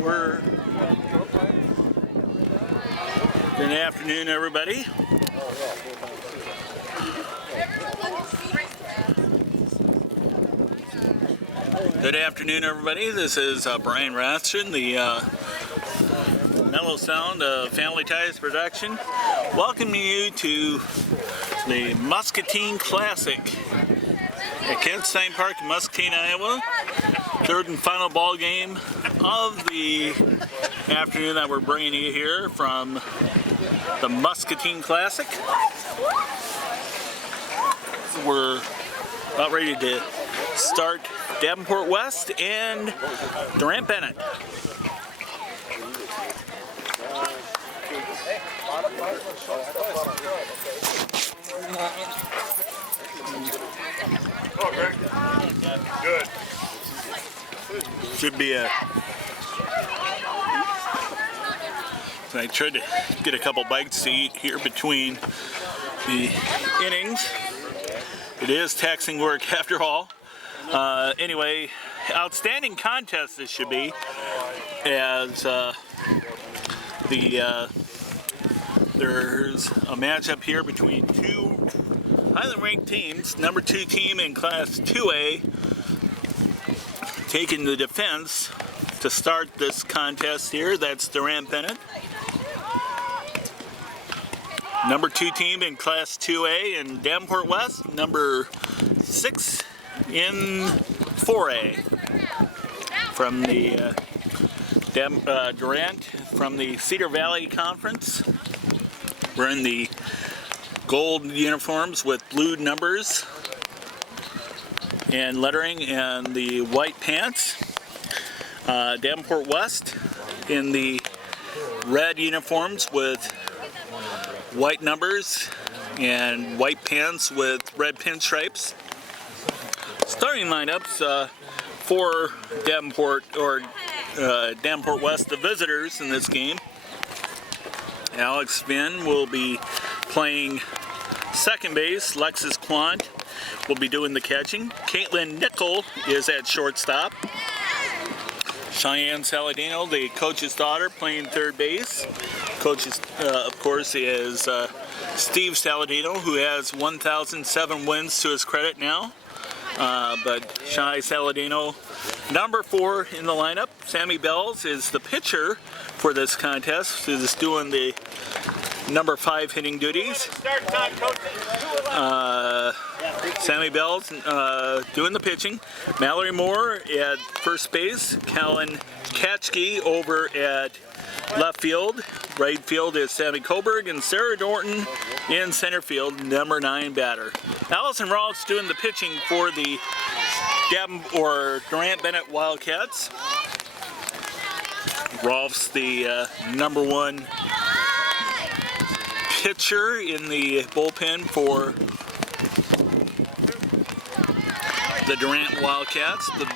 Good afternoon, everybody. Good afternoon, everybody. This is Brian Rathson, the Mellow Sound of Family Ties Production, welcoming you to the Muscatine Classic at Kent Stein Park in Muscatine, Iowa. Third and final ball game of the afternoon that we're bringing you here from the Muscatine Classic. We're about ready to start Davenport West and Durant-Bennet. Good. Should be a... I tried to get a couple bites to eat here between the innings. It is taxing work after all. Anyway, outstanding contest this should be, as there's a matchup here between two highly ranked teams. Number 2 team in Class 2A taking the defense to start this contest here. That's Durant-Bennet. Number 2 team in Class 2A in Davenport West. Number 6 in 4A from the Durant from the Cedar Valley Conference. We're in the gold uniforms with blue numbers and lettering, and the white pants. Davenport West in the red uniforms with white numbers and white pants with red pinstripes. Starting lineups for Davenport Davenport West, the visitors in this game. Alex Finn will be playing second base. Lexus Quant will be doing the catching. Caitlin Nickel is at shortstop. Cheyenne Saladino, the coach's daughter, playing third base. Coach, of course, is Steve Saladino, who has 1,007 wins to his credit now. But Shy Saladino, number 4 in the lineup. Sammy Bells is the pitcher for this contest, who's doing the number 5 hitting duties. Sammy Bells doing the pitching. Mallory Moore at first base. Callan Katchke over at left field. Right field is Sammy Koberg, and Sarah Dorton in center field, number 9 batter. Allison Rolfs doing the pitching for the Durant-Bennet Wildcats. Rolfs, the number 1 pitcher in the bullpen for the Durant Wildcats, the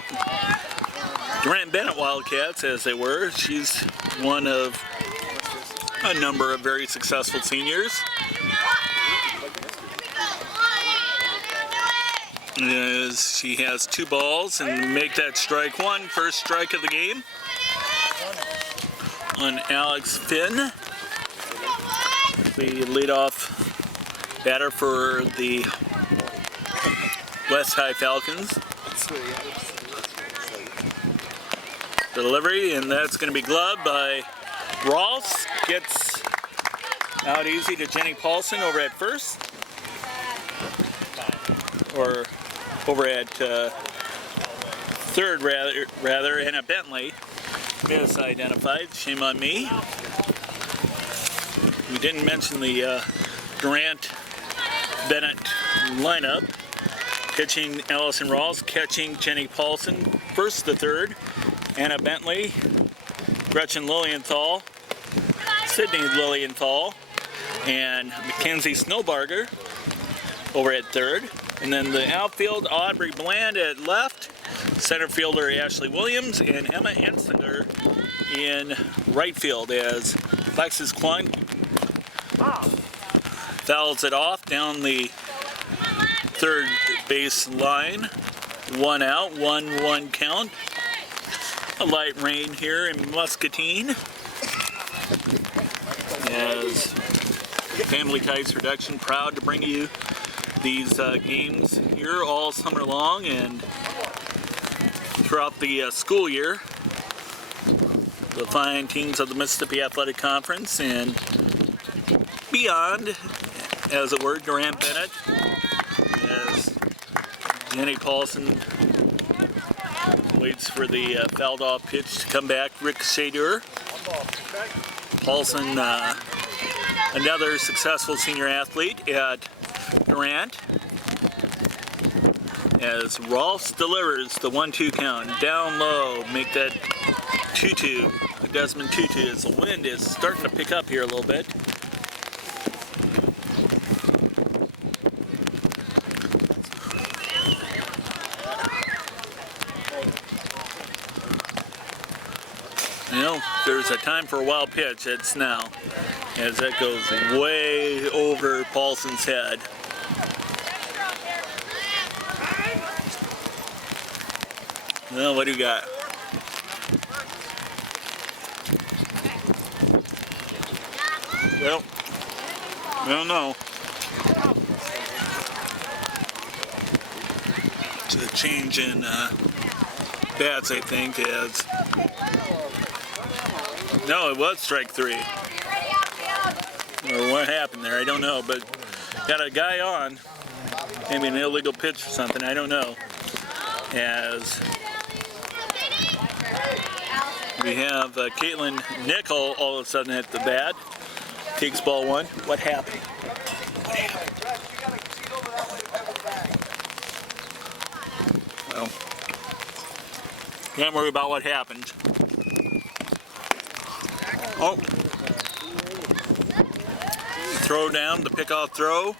Durant-Bennet Wildcats as they were. She's one of a number of very successful seniors. As she has 2 balls and make that strike 1, first strike of the game on Alex Finn, the leadoff batter for the West High Falcons. Delivery, and that's going to be gloved by Ross. Gets out easy to Jenny Paulson over at first, or over at third rather. Anna Bentley misidentified. Shame on me. We didn't mention the Durant-Bennet lineup. Pitching Allison Rawls, catching Jenny Paulson, first to third. Anna Bentley, Gretchen Lilienthal, Sydney Lilienthal, and Mackenzie Snowbarger over at third. And then the outfield, Audrey Bland at left, center fielder Ashley Williams, and Emma Ensinger in right field as Lexus Klein fouls it off down the third base line. 1 out, 1-1 count. a light rain here in Muscatine as Family Ties Production proud to bring you these games here all summer long and throughout the school year. The fine teams of the Mississippi Athletic Conference and beyond, as it were, Durant-Bennet, as Jenny Paulson waits for the fouled off pitch to come back. Rick Shadur. Paulson, another successful senior athlete at Durant, as Rolfs delivers the 1-2 count. Down low, make that 2-2, Desmond 2-2, as the wind is starting to pick up here a little bit. You know, there's a time for a wild pitch, it's now, as that goes way over Paulson's head. Well, what do you got? Well, I don't know. It's a change in bats, I think, as... No, it was strike 3. Or what happened there, I don't know, but got a guy on. Maybe an illegal pitch or something, I don't know. As we have Caitlin Nickel all of a sudden at the bat. Takes ball 1. What happened? What happened? Well, can't worry about what happened. Oh. Throw down, the pickoff throw.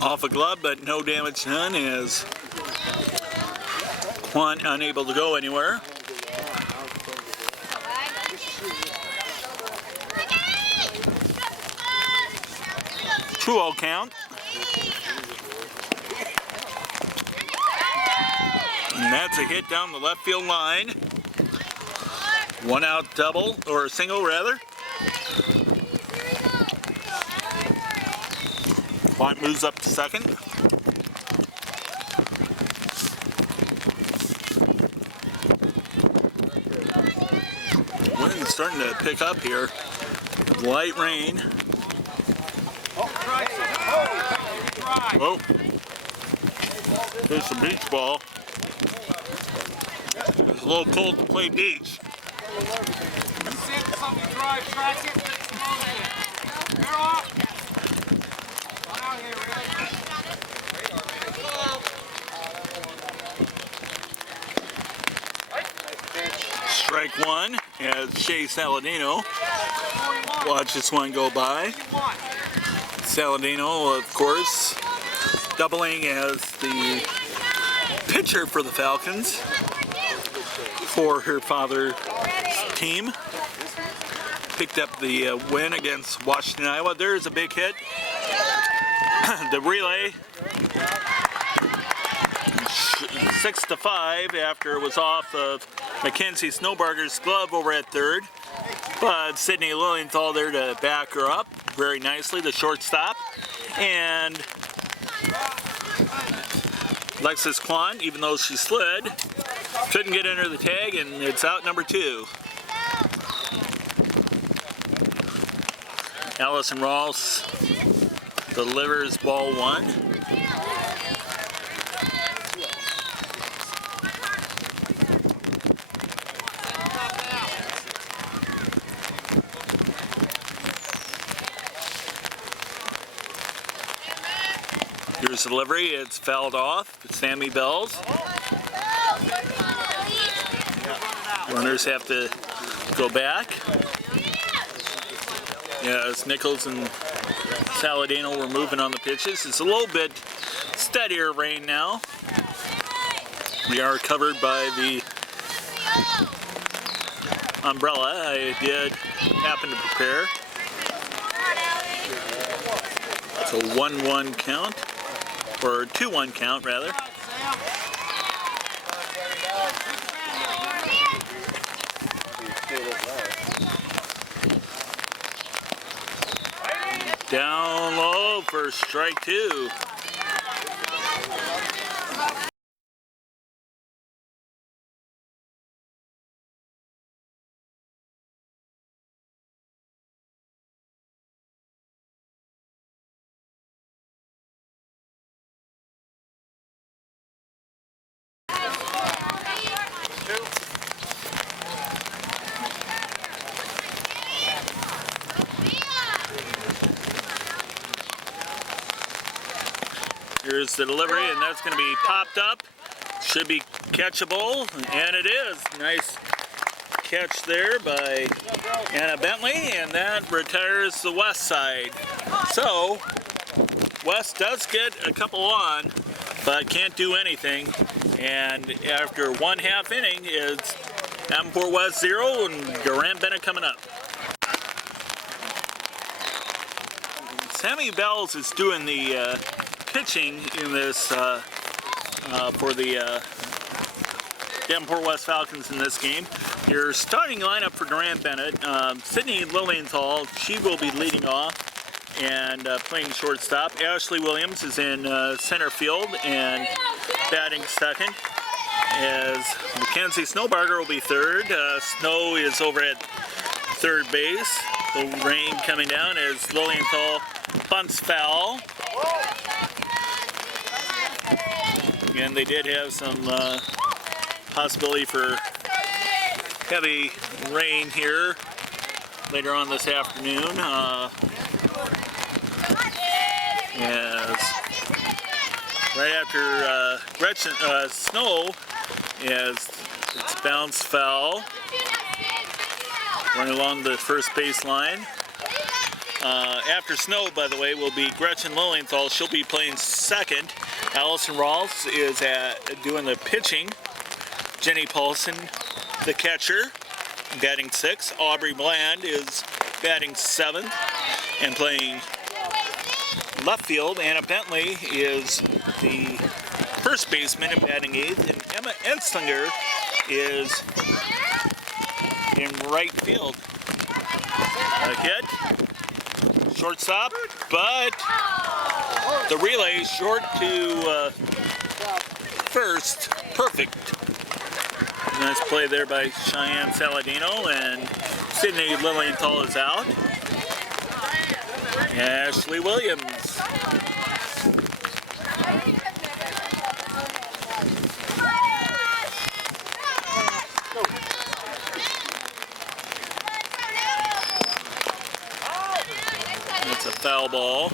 Off a glove, but no damage done as Quant unable to go anywhere. 2-0 count. And that's a hit down the left field line. 1 out double, or single rather. Quant moves up to second. Wind's starting to pick up here. Light rain. Oh, there's a beach ball. It's a little cold to play beach. Strike 1 as Shea Saladino. Watch this one go by. Saladino, of course, doubling as the pitcher for the Falcons for her father's team. Picked up the win against Washington, Iowa. There's a big hit. The relay, 6-5 after it was off of Mackenzie Snowbarger's glove over at third. But Sydney Lilienthal there to back her up very nicely, the shortstop. And Lexus Quant, even though she slid, couldn't get under the tag, and it's out number 2. Allison Ross delivers ball 1. Here's the delivery, it's fouled off. Sammy Bells. Runners have to go back. Yes, Nichols and Saladino were moving on the pitches. It's a little bit steadier rain now. We are covered by the umbrella. I did happen to prepare. It's a 1-1 count, or 2-1 count rather. Down low for strike two. Here's the delivery, and that's going to be popped up. Should be catchable, and it is. Nice catch there by Anna Bentley, and that retires the West side. So, West does get a couple on, but can't do anything. And after 1/2 inning, it's Davenport West 0 and Durant-Bennet coming up. Sammy Bells is doing the pitching in this for the Davenport West Falcons in this game. Your starting lineup for Durant-Bennet, Sydney Lilienthal, she will be leading off and playing shortstop. Ashley Williams is in center field and batting second. As Mackenzie Snowbarger will be third. Snow is over at third base. The rain coming down as Lilienthal bunts foul. Again, they did have some possibility for heavy rain here later on this afternoon. As right after Gretchen Snow, as it's bounced foul, running along the first base line. After Snow, by the way, will be Gretchen Lilienthal. She'll be playing second. Allison Rawls is doing the pitching. Jenny Paulson, the catcher, batting sixth. Aubrey Bland is batting seventh and playing left field. Anna Bentley is the first baseman and batting eighth. And Emma Edslinger is in right field. A hit, shortstop, but the relay short to first, perfect. Nice play there by Cheyenne Saladino, and Sydney Lilienthal is out. Ashley Williams. It's a foul ball.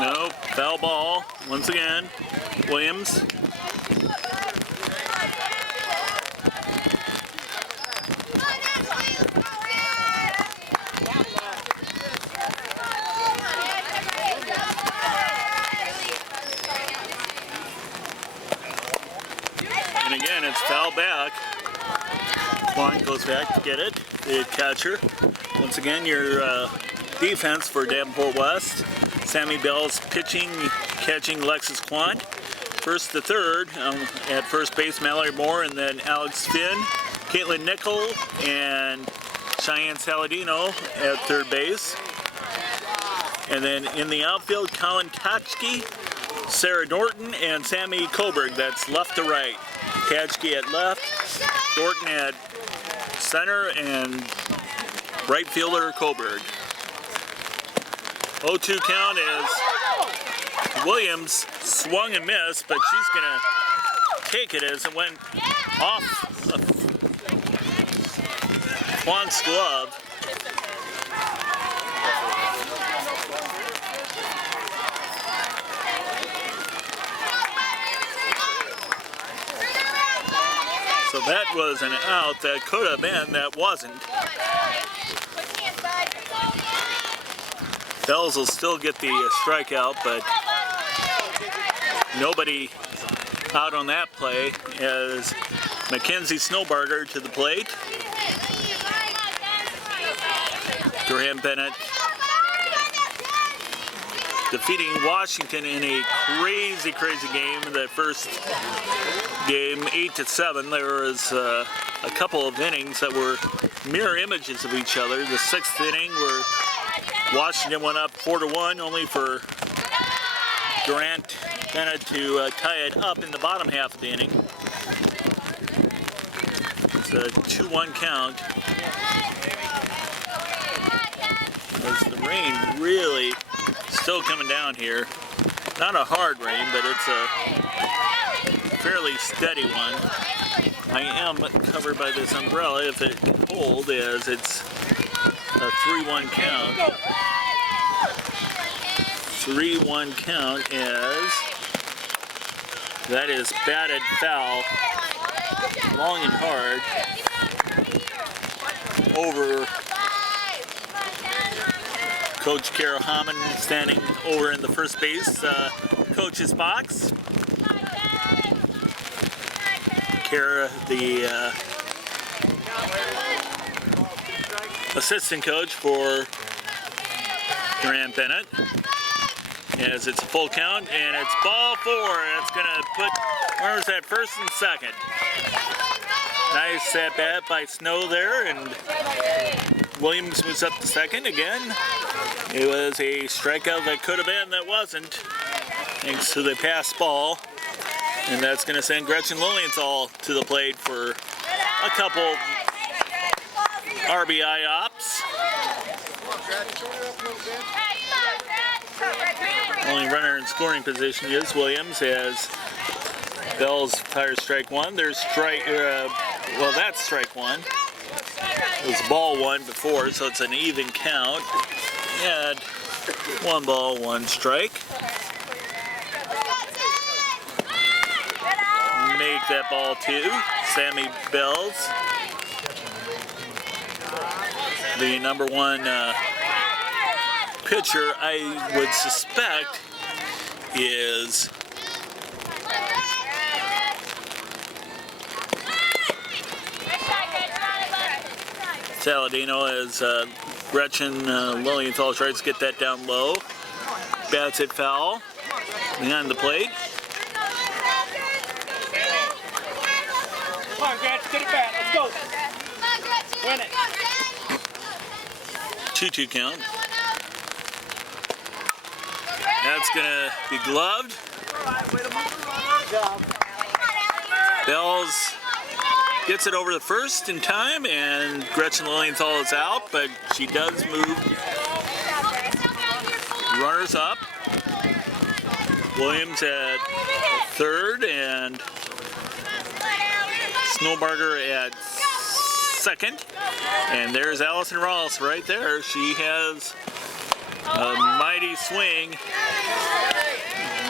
No, foul ball once again. Williams. And again, it's foul back. Klein goes back to get it. The catcher. Once again, your defense for Davenport West. Sammy Bell's pitching, catching Lexus Quant. First to third, at first base, Mallory Moore, and then Alex Finn, Caitlin Nickel, and Cheyenne Saladino at third base. And then in the outfield, Colin Kachke, Sarah Norton, and Sammy Coburg. That's left to right. Kachke at left, Norton at center, and right fielder Coburg. 0-2 count is Williams swung and missed, but she's going to take it as it went off of Quant's glove. So that was an out that could have been, that wasn't. Bells will still get the strikeout, but nobody out on that play as Mackenzie Snowbarger to the plate. Durant-Bennet defeating Washington in a crazy game. That first game, 8-7. There was a couple of innings that were mirror images of each other. The 6th inning where Washington went up 4-1, only for Durant-Bennet to tie it up in the bottom half of the inning. It's a 2-1 count. As the rain really still coming down here. Not a hard rain, but it's a fairly steady one. I am covered by this umbrella if it can hold, as it's a 3-1 count. 3-1 count, as that is batted foul, long and hard, over Coach Kara Hammond, standing over in the first base coach's box. Kara, the assistant coach for Durant-Bennet, as it's a full count, and it's ball 4. That's going to put runners at first and second. Nice at bat by Snow there, and Williams moves up to second again. It was a strikeout that could have been, that wasn't, thanks to the pass ball. And that's going to send Gretchen Lilienthal to the plate for a couple RBI ops. Only runner in scoring position is Williams, as Bell's fires strike 1. There's strike, well, that's strike 1. It was ball 1 before, so it's an even count. And 1 ball, 1 strike. Make that ball 2. Sammy Bells, the number 1 pitcher, I would suspect, is Saladino, as Gretchen Lilienthal tries to get that down low. Bats it foul behind the plate. Come on, Gretchen, get it back. Let's go. Win it. 2-2 count. That's going to be gloved. Bells gets it over the first in time, and Gretchen Lilienthal is out, but she does move runners up. Williams at third, and Snowbarger at second. And there's Allison Ross right there. She has a mighty swing.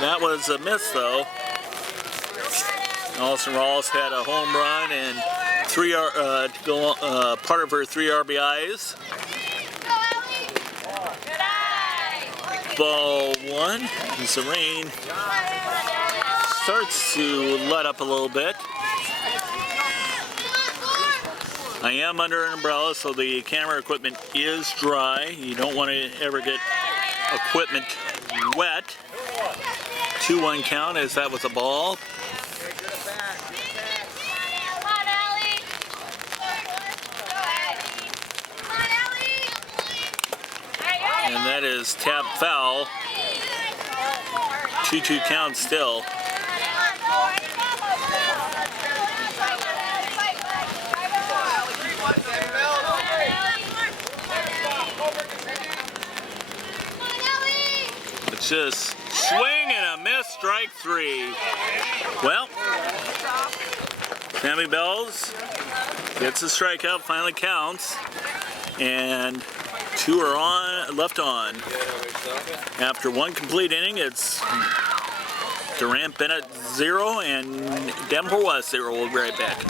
That was a miss, though. Allison Ross had a home run and part of her 3 RBIs. Ball 1. As the rain starts to let up a little bit. I am under an umbrella, so the camera equipment is dry. You don't want to ever get equipment wet. 2-1 count, as that was a ball. And that is tap foul. 2-2 count still. It's just swing and a miss, strike 3. Well, Sammy Bells gets a strikeout, finally counts, and 2 are left on. After 1 complete inning, it's Durant-Bennet 0 and Davenport West 0. We'll be right back.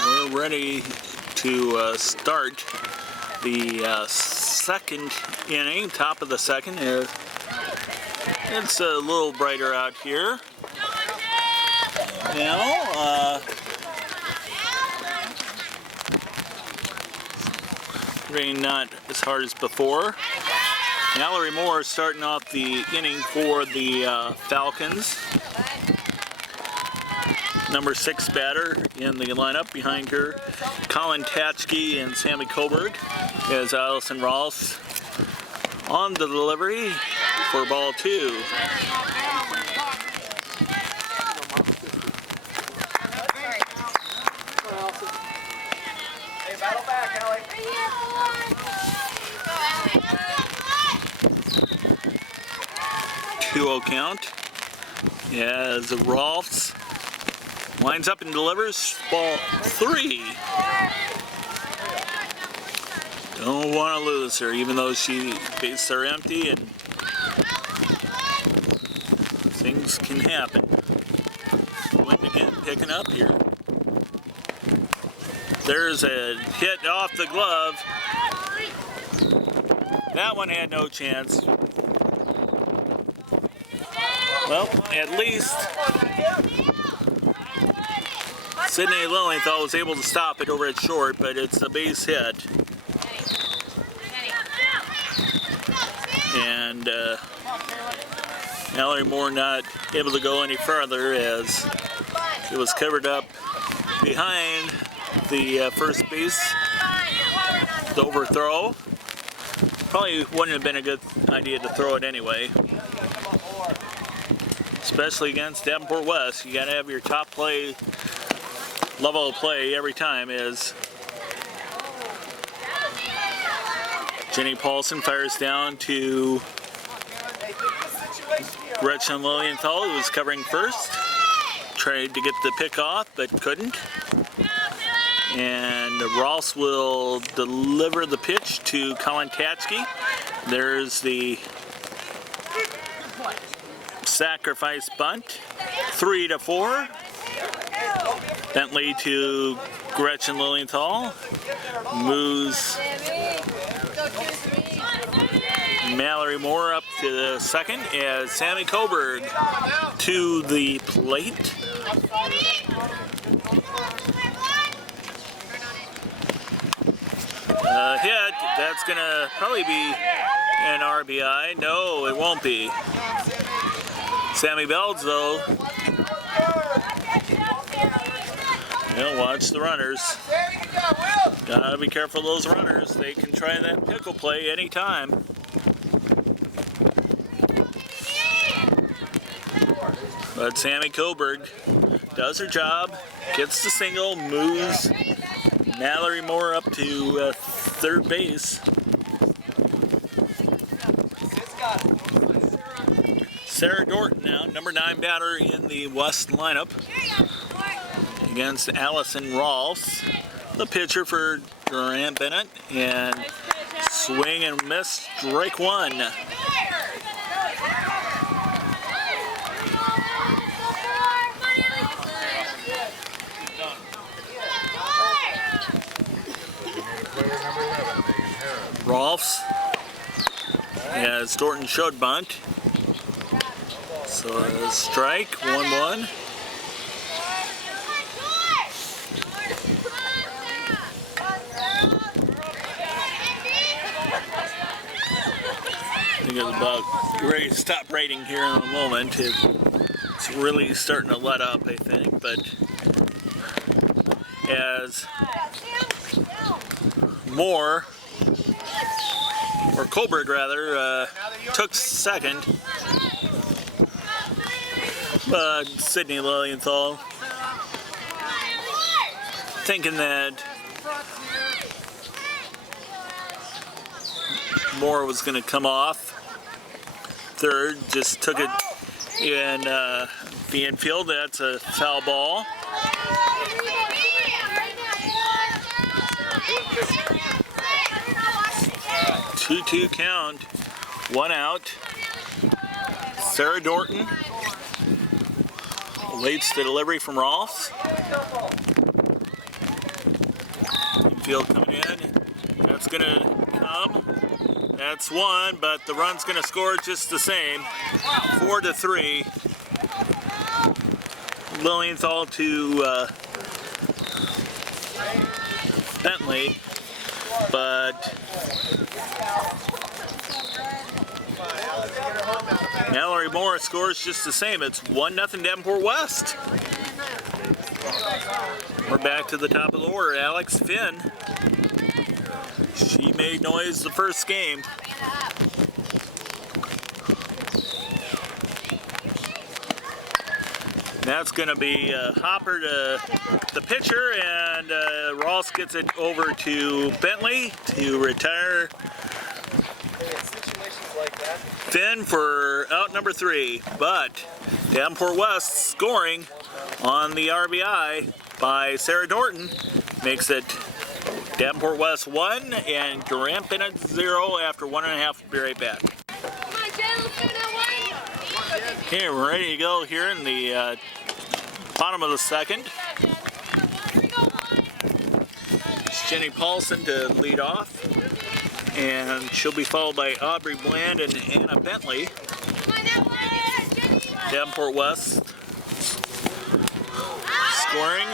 We're ready to start the second inning, top of the second. It's a little brighter out here now. Rain not as hard as before. Mallory Moore starting off the inning for the Falcons. Number 6 batter in the lineup behind her, Colin Tatchke and Sammy Coburg, as Allison Ross on the delivery for ball 2. Hey, battle back, Allie. 2-0 count as Rolfs lines up and delivers ball 3. Don't want to lose her, even though bases are empty and things can happen. Wind again picking up here. There's a hit off the glove. That one had no chance. Well, at least Sydney Lilienthal was able to stop it over at short, but it's a base hit. And Mallory Moore not able to go any further as it was covered up behind the first base. The overthrow. Probably wouldn't have been a good idea to throw it anyway. Especially against Davenport West. You gotta have your top play, level of play every time. Is Jenny Paulson fires down to Gretchen Lilienthal, who was covering first. Tried to get the pick off, but couldn't. And Ross will deliver the pitch to Colin Tatchke. There's the sacrifice bunt. 3-4. Bentley to Gretchen Lilienthal. Moves Mallory Moore up to the second as Sammy Coburg to the plate. Hit, that's gonna probably be an RBI. No, it won't be. Sammy Bells though. Watch the runners. Gotta be careful of those runners. They can try that pickle play anytime. But Sammy Coburg does her job, gets the single, moves Mallory Moore up to third base. Sarah Dorton now, number 9 batter in the West lineup against Allison Rolfs, the pitcher for Durant-Bennet, and swing and miss, strike 1. Rolfs, as Dorton showed bunt. So a strike, 1-1. I think it's about ready to stop rating here in a moment. It's really starting to let up, I think, but as Moore, or Coburg rather, took second, but Sydney Lilienthal thinking that Moore was going to come off third, just took it in the infield. That's a foul ball. Two count, 1 out. Sarah Dorton awaits the delivery from Rolfs. Infield coming in. That's gonna come. That's 1, but the run's gonna score just the same. 4-3. Lilienthal to Bentley. but Mallory Moore scores just the same. It's 1-0 Davenport West. We're back to the top of the order. Alex Finn. She made noise the first game. That's going to be Hopper to the pitcher, and Ross gets it over to Bentley to retire Finn for out number 3. But Davenport West scoring on the RBI by Sarah Norton makes it Davenport West 1 and Durant-Bennet 0 after 1.5. We'll be right back. Okay, we're ready to go here in the bottom of the second. It's Jenny Paulson to lead off, and she'll be followed by Aubrey Bland and Anna Bentley. Davenport West scoring,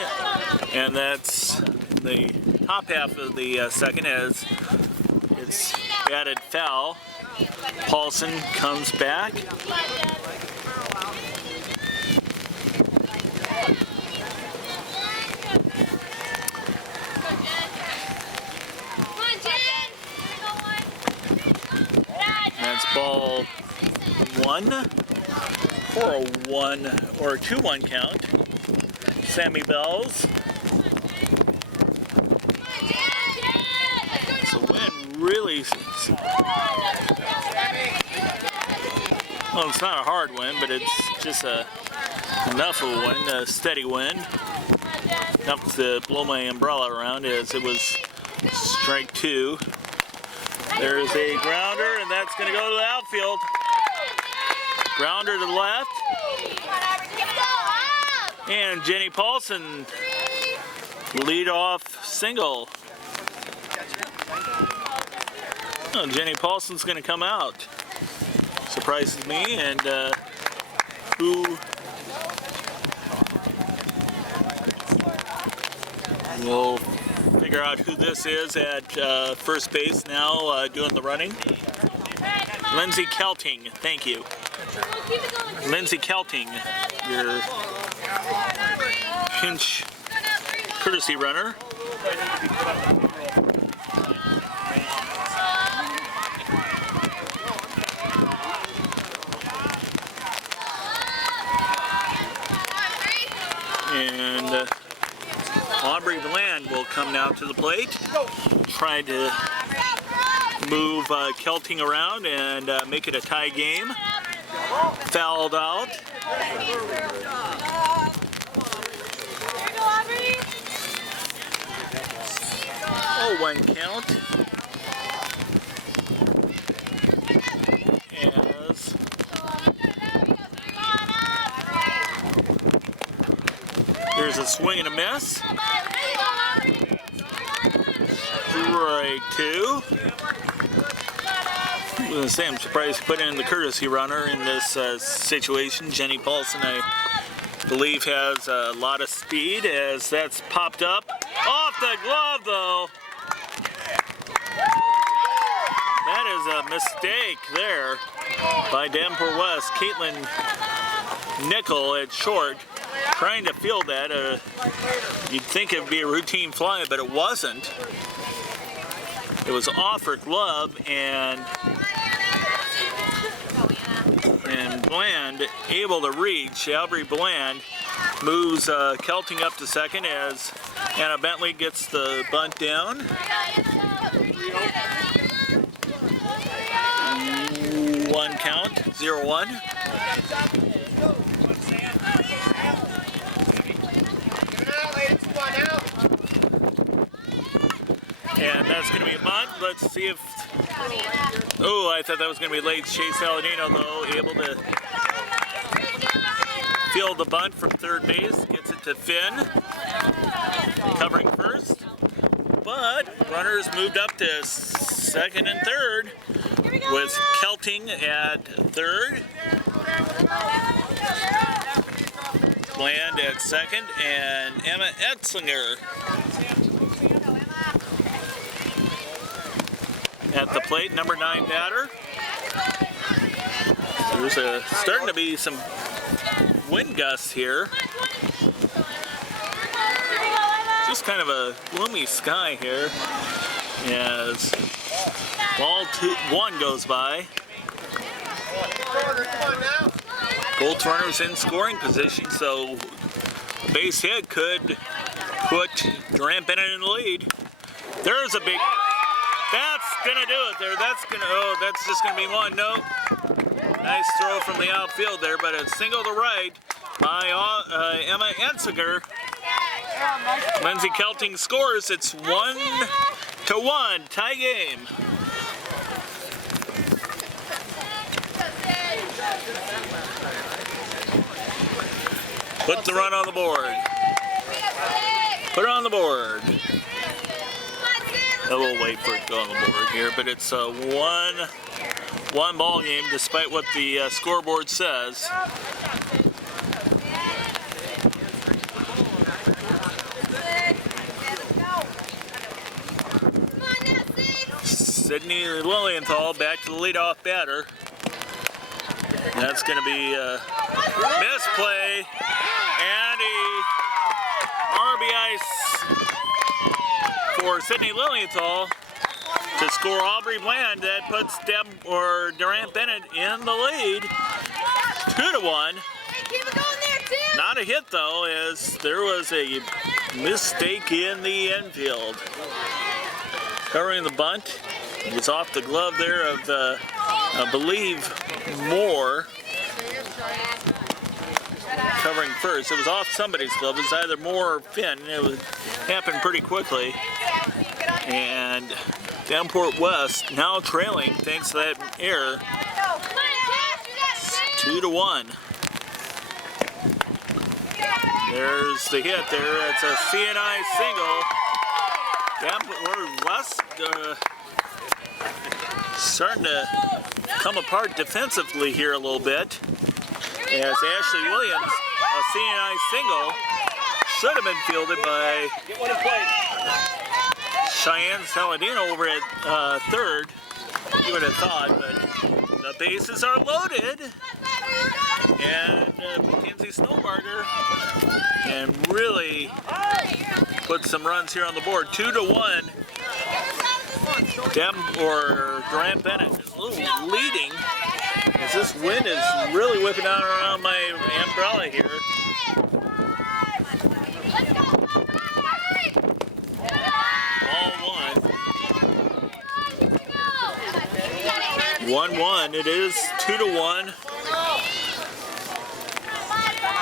and that's the top half of the second as it's batted foul. Paulson comes back. That's ball 1 for a 1 or a 2-1 count. Sammy Bells. It's a win, really. Well, it's not a hard win, but it's just enough of a win, a steady win. Enough to blow my umbrella around as it was strike 2. There's a grounder, and that's going to go to the outfield. Grounder to the left. And Jenny Paulson, lead-off single. Oh, Jenny Paulson's going to come out. Surprises me, and we'll figure out who this is at first base now, doing the running. Lindsay Kelting, thank you. Lindsay Kelting, your pinch courtesy runner. And Aubrey Bland will come now to the plate, try to move Kelting around and make it a tie game. Fouled out. Oh, 1 count. As there's a swing and a miss. Strike 2. I was going to say, I'm surprised to put in the courtesy runner in this situation. Jenny Paulson, I believe, has a lot of speed as that's popped up. Off the glove, though. That is a mistake there by Davenport West. Caitlin Nickel at short, trying to field that. You'd think it would be a routine fly, but it wasn't. It was off her glove, and Bland able to reach. Aubrey Bland moves Kelting up to second as Anna Bentley gets the bunt down. 1 count, 0-1. And that's going to be a bunt. Let's see if... Oh, I thought that was going to be late. Chase Saladino, though, able to field the bunt from third base. Gets it to Finn, covering first. But runners moved up to second and third with Kelting at third, Bland at second, and Emma Etzinger at the plate, number 9 batter. There's starting to be some wind gusts here. Just kind of a gloomy sky here as ball 1 goes by. Both runners in scoring position, so base hit could put Durant-Bennet in the lead. There's a big, that's gonna do it there. That's just gonna be 1. No, nice throw from the outfield there, but a single to right by Emma Ensinger. Lindsay Kelting scores. It's 1-1, tie game. Put the run on the board. Put it on the board. We'll wait for it to go on the board here, but it's a one ball game despite what the scoreboard says. Sydney Lilienthal back to the leadoff batter. That's going to be a misplay and a RBI for Sydney Lilienthal to score Aubrey Bland. That puts Durant-Bennet in the lead, 2-1. Not a hit though, as there was a mistake in the infield. Covering the bunt, it was off the glove there of I believe Moore. Covering first, it was off somebody's glove. It was either Moore or Finn. It happened pretty quickly. And Davenport West now trailing thanks to that error. 2-1. There's the hit there. It's a CNI single. Davenport West starting to come apart defensively here a little bit. As Ashley Williams, a CNI single, should have been fielded by Cheyenne Saladino over at third. You would have thought, but the bases are loaded. And Mackenzie Snowbarger and really put some runs here on the board. 2-1. Durant-Bennet is a little leading as this wind is really whipping out around my umbrella here. Ball 1. 1-1. It is 2-1.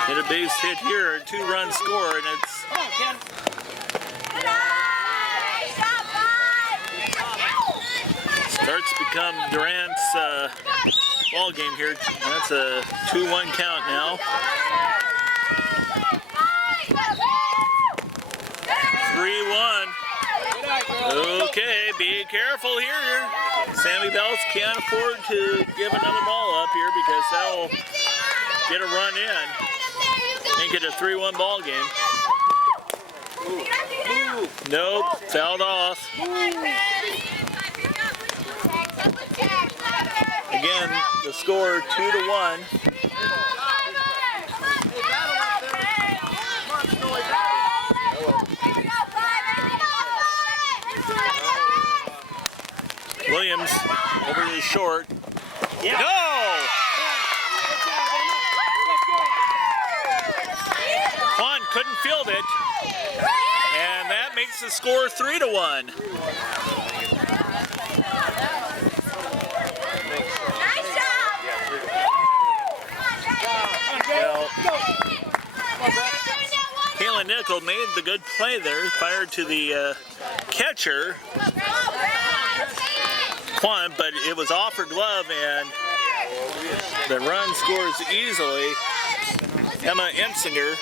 Hit a base hit here, a 2-run score, and it's starts to become Durant's ball game here. That's a 2-1 count now. 3-1. Okay, be careful here. Sammy Bells can't afford to give another ball up here because that'll get a run in. Make it a 3-1 ball game. Nope, fouled off. Again, the score 2-1. Williams over to the short. Yeah. No! Juan couldn't field it, and that makes the score 3-1. Kayla Nickel made the good play there, fired to the catcher, Juan, but it was off her glove, and the run scores easily. Emma Ensinger.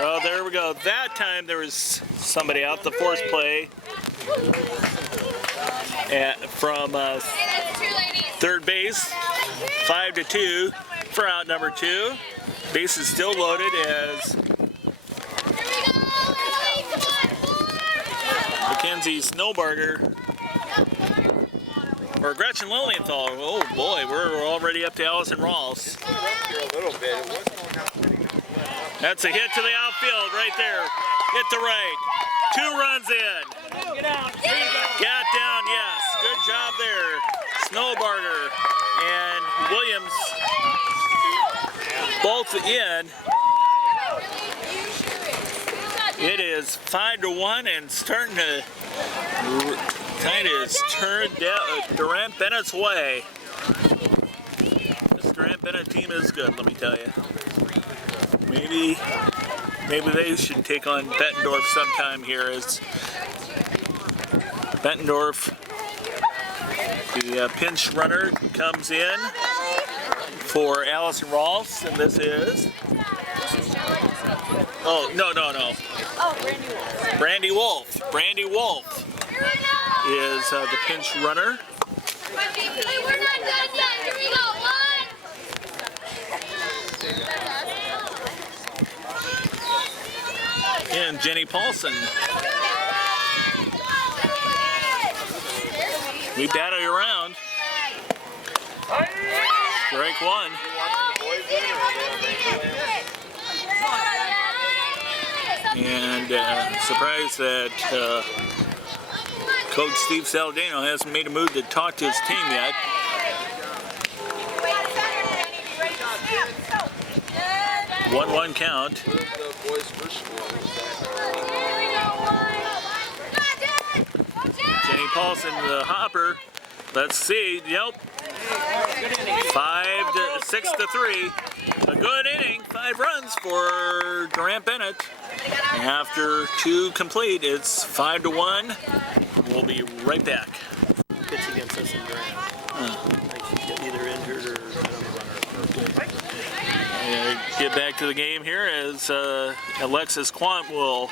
Well, there we go. That time there was somebody out. The force play from third base, 5-2 for out number 2. Base is still loaded as Mackenzie Snowbarger, or Gretchen Lilienthal. Oh boy, we're already up to Allison Rawls. That's a hit to the outfield right there. Hit to right. 2 runs in. Get down. There you go. Got down, yes. Good job there. Snowbarger and Williams both in. It is 5-1 and starting to kind of turn Durant-Bennet's way. This Durant-Bennett team is good, let me tell you. Maybe they should take on Bettendorf sometime here, as Bettendorf, the pinch runner, comes in for Allison Rawls, and this is... Oh, no. Oh, Brandy Wolf. Brandy Wolf is the pinch runner. Hey, we're not done yet. Here we go. 1. And Jenny Paulson. We batted around. Strike 1. And surprised that Coach Steve Saladino hasn't made a move to talk to his team yet. 1-1 count. Jenny Paulson, the hopper. Let's see. Yep. 6-3. A good inning. 5 runs for Durant-Bennett. After 2 complete, it's 5-1. We'll be right back. Pitch against us in Durant. Like she's either injured or Get back to the game here as Alexis Quant will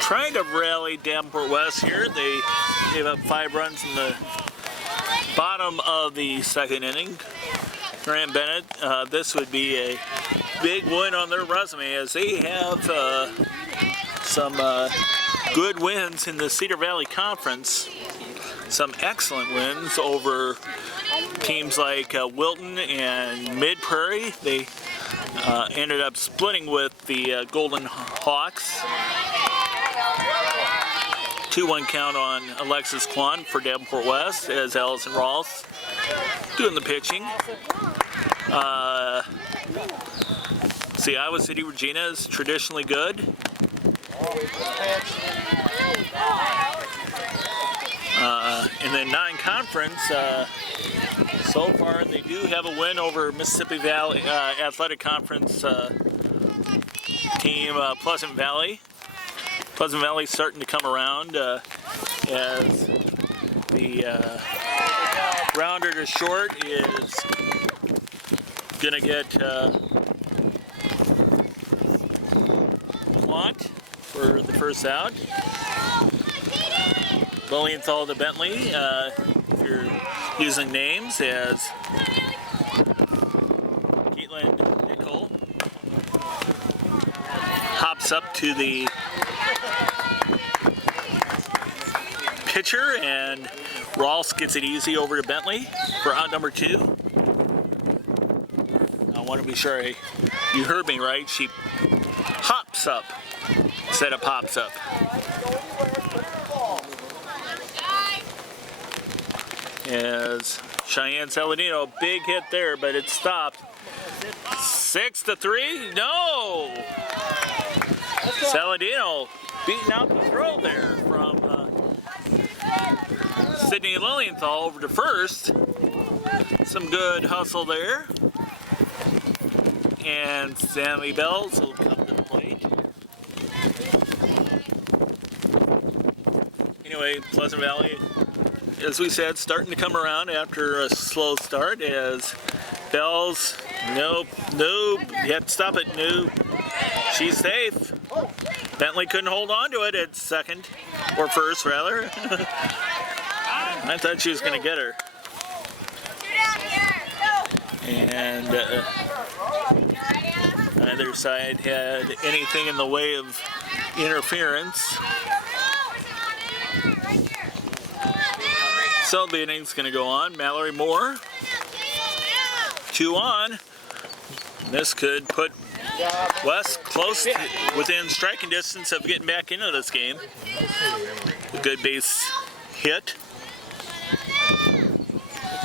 try to rally Davenport West here. They gave up 5 runs in the bottom of the 2nd inning. Durant-Bennett, this would be a big win on their resume, as they have some good wins in the Cedar Valley Conference. Some excellent wins over teams like Wilton and Mid Prairie. They ended up splitting with the Golden Hawks. 2-1 count on Alexis Quan for Davenport West, as Allison Rawls doing the pitching. See, Iowa City Regina is traditionally good. And then non-conference, so far they do have a win over Mississippi Valley Athletic Conference team Pleasant Valley. Pleasant Valley starting to come around as the rounder to short is gonna get Quant for the first out. Lilienthal to Bentley, if you're using names, as Keatland Nickel hops up to the pitcher, and Ross gets it easy over to Bentley for out number 2. I want to be sure you heard me right. She hops up instead of pops up. As Cheyenne Saladino, big hit there, but it stopped. 6-3, no! Saladino beating out the throw there from Sydney Lilienthal over to first. Some good hustle there. And Stanley Bells will come to the plate. Anyway, Pleasant Valley, as we said, starting to come around after a slow start, as Bells, nope, you have to stop it, nope. She's safe. Bentley couldn't hold on to it at second, or first rather. I thought she was going to get her. And neither side had anything in the way of interference. So the inning's going to go on. Mallory Moore, 2 on. This could put West close within striking distance of getting back into this game. A good base hit.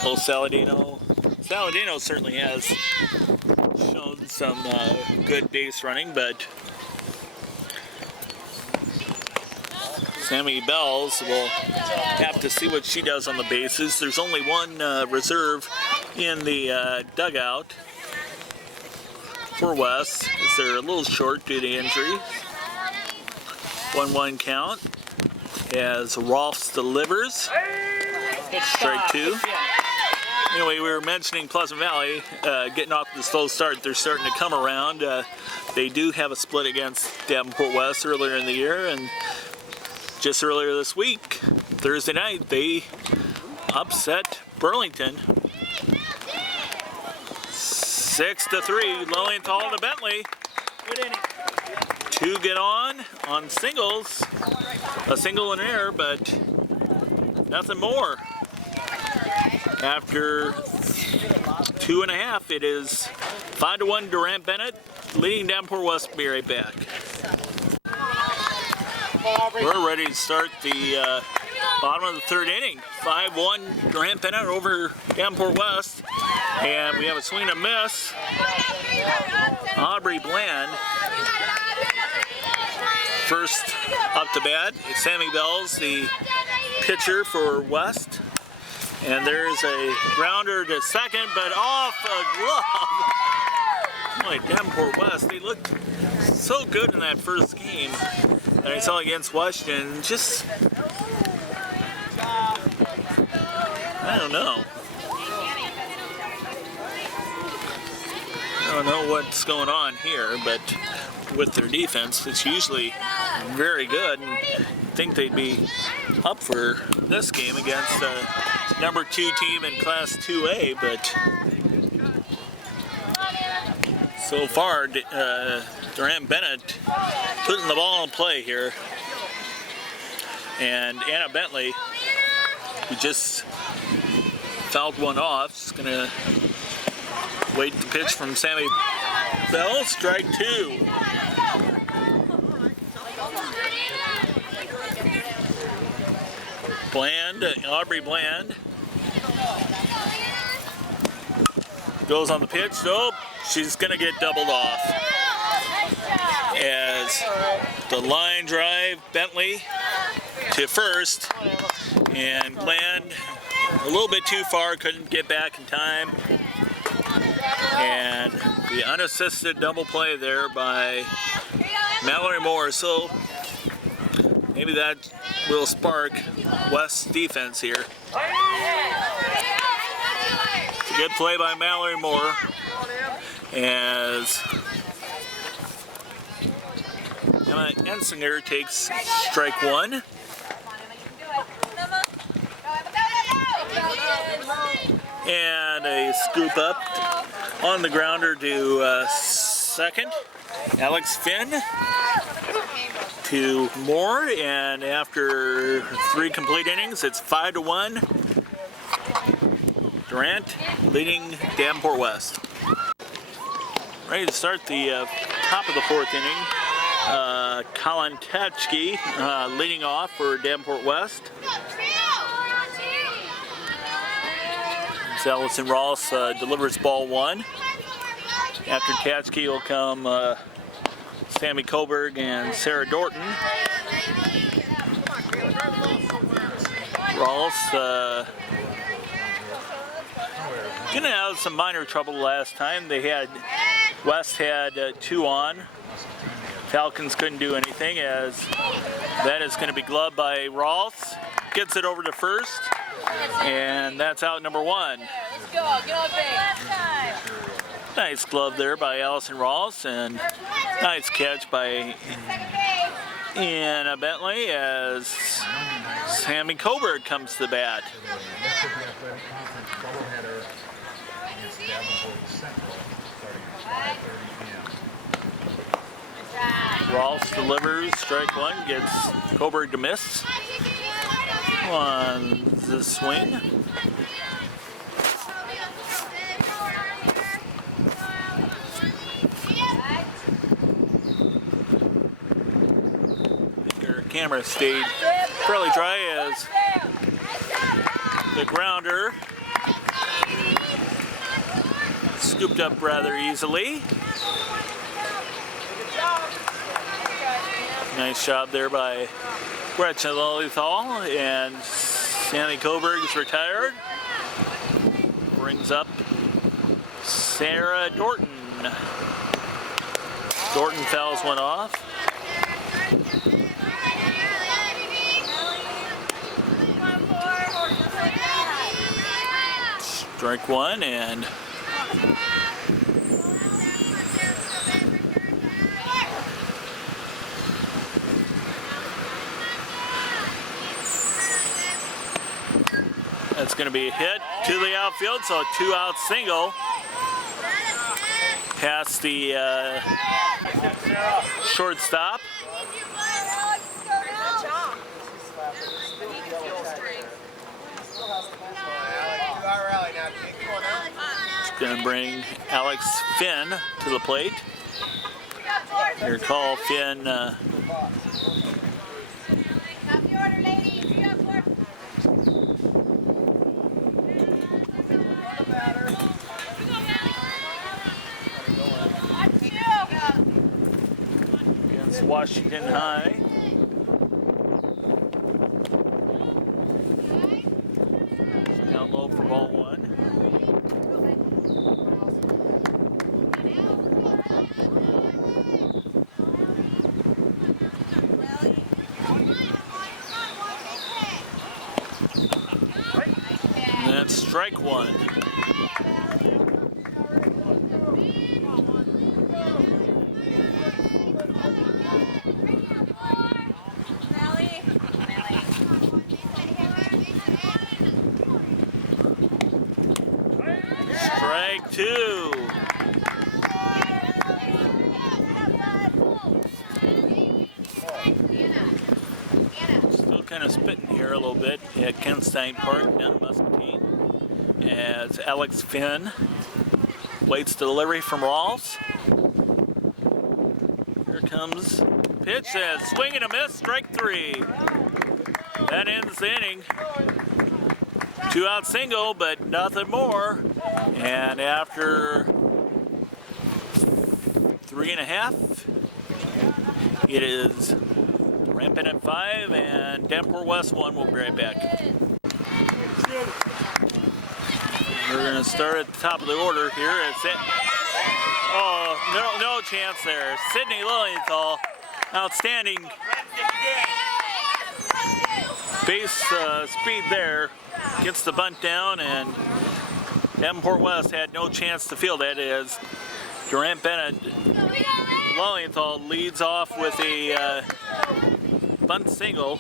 Old Saladino. Saladino certainly has shown some good base running, but Sammy Bells will have to see what she does on the bases. There's only one reserve in the dugout for West, as they're a little short due to injury. 1-1 count as Rolfs delivers. Strike 2. Anyway, we were mentioning Pleasant Valley getting off the slow start. They're starting to come around. They do have a split against Davenport West earlier in the year, and just earlier this week, Thursday night, they upset Burlington 6-3. Lilienthal to Bentley. Good inning. 2 get on singles. A single and an error, but nothing more. After 2.5, it is 5-1 Durant-Bennet, leading Davenport West. Be right back. We're ready to start the bottom of the 3rd inning. 5-1 Durant-Bennet over Davenport West. And we have a swing and a miss. Aubrey Bland first up to bat. It's Sammy Bells, the pitcher for West. And there's a grounder to second, but off a glove. Boy, Davenport West, they looked so good in that first game that I saw against Washington. Just, I don't know. I don't know what's going on here, but with their defense, it's usually very good. And I think they'd be up for this game against number 2 team in Class 2A, but so far Durant-Bennet putting the ball in play here, and Anna Bentley, who just fouled one off, is going to wait the pitch from Sammy Bell. Strike 2. Bland, Aubrey Bland goes on the pitch. Oh, she's going to get doubled off. As the line drive, Bentley to first, and Bland a little bit too far, couldn't get back in time. And the unassisted double play there by Mallory Moore. So maybe that will spark West's defense here. It's a good play by Mallory Moore as Emma Ensinger takes strike 1. And a scoop up on the grounder to second. Alex Finn to Moore, and after 3 complete innings, it's 5-1. Durant leading Davenport West. Ready to start the top of the 4th inning. Colin Tetchke leading off for Davenport West. Allison Ross delivers ball 1. After Tatchke will come Sammy Coburg and Sarah Dorton. Ross gonna have some minor trouble last time. West had 2 on. Falcons couldn't do anything, as that is going to be gloved by Ross. Gets it over to first, and that's out number 1. Let's go. Get on base. Nice glove there by Allison Ross, and nice catch by Anna Bentley as Sammy Coburg comes to the bat. Ross delivers strike 1, gets Coburg to miss. on the swing. Your camera stayed fairly dry as the grounder scooped up rather easily. Nice job there by Gretchen Lilienthal, and Sandy Coburg is retired. Brings up Sarah Dorton. Dorton fouls one off. Strike one, and that's going to be a hit to the outfield, so a 2-out single past the shortstop. It's going to bring Alex Finn to the plate. Your call, Finn. Against Washington High. Down low for ball one. And that's strike one. Strike two. Still kind of spitting here a little bit at Kenstein Park down in Muscatine as Alex Finn waits the delivery from Rawls. Here comes pitch, and swing and a miss, strike three. That ends the inning. 2-out single, but nothing more. And after 3.5, it is Durant-Bennet 5 and Davenport West 1. We'll be right back. We're going to start at the top of the order here. It's it. Oh, no chance there. Sydney Lilienthal, outstanding base speed there. Gets the bunt down, and Davenport West had no chance to field that as Durant-Bennet Lilienthal leads off with a bunt single.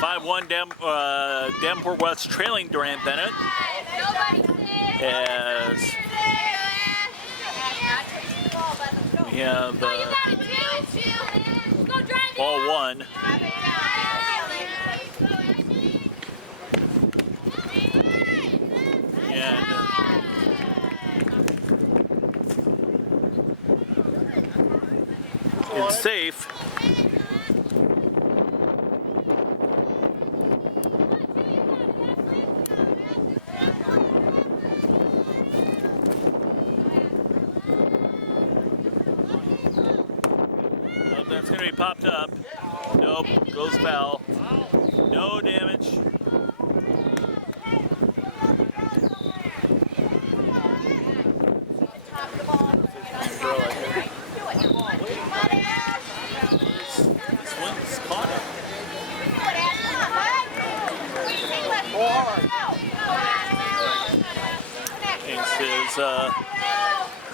5-1 Davenport West trailing Durant-Bennet as we have ball one. And it's safe. Nope, that's going to be popped up. Nope, goes foul. No damage.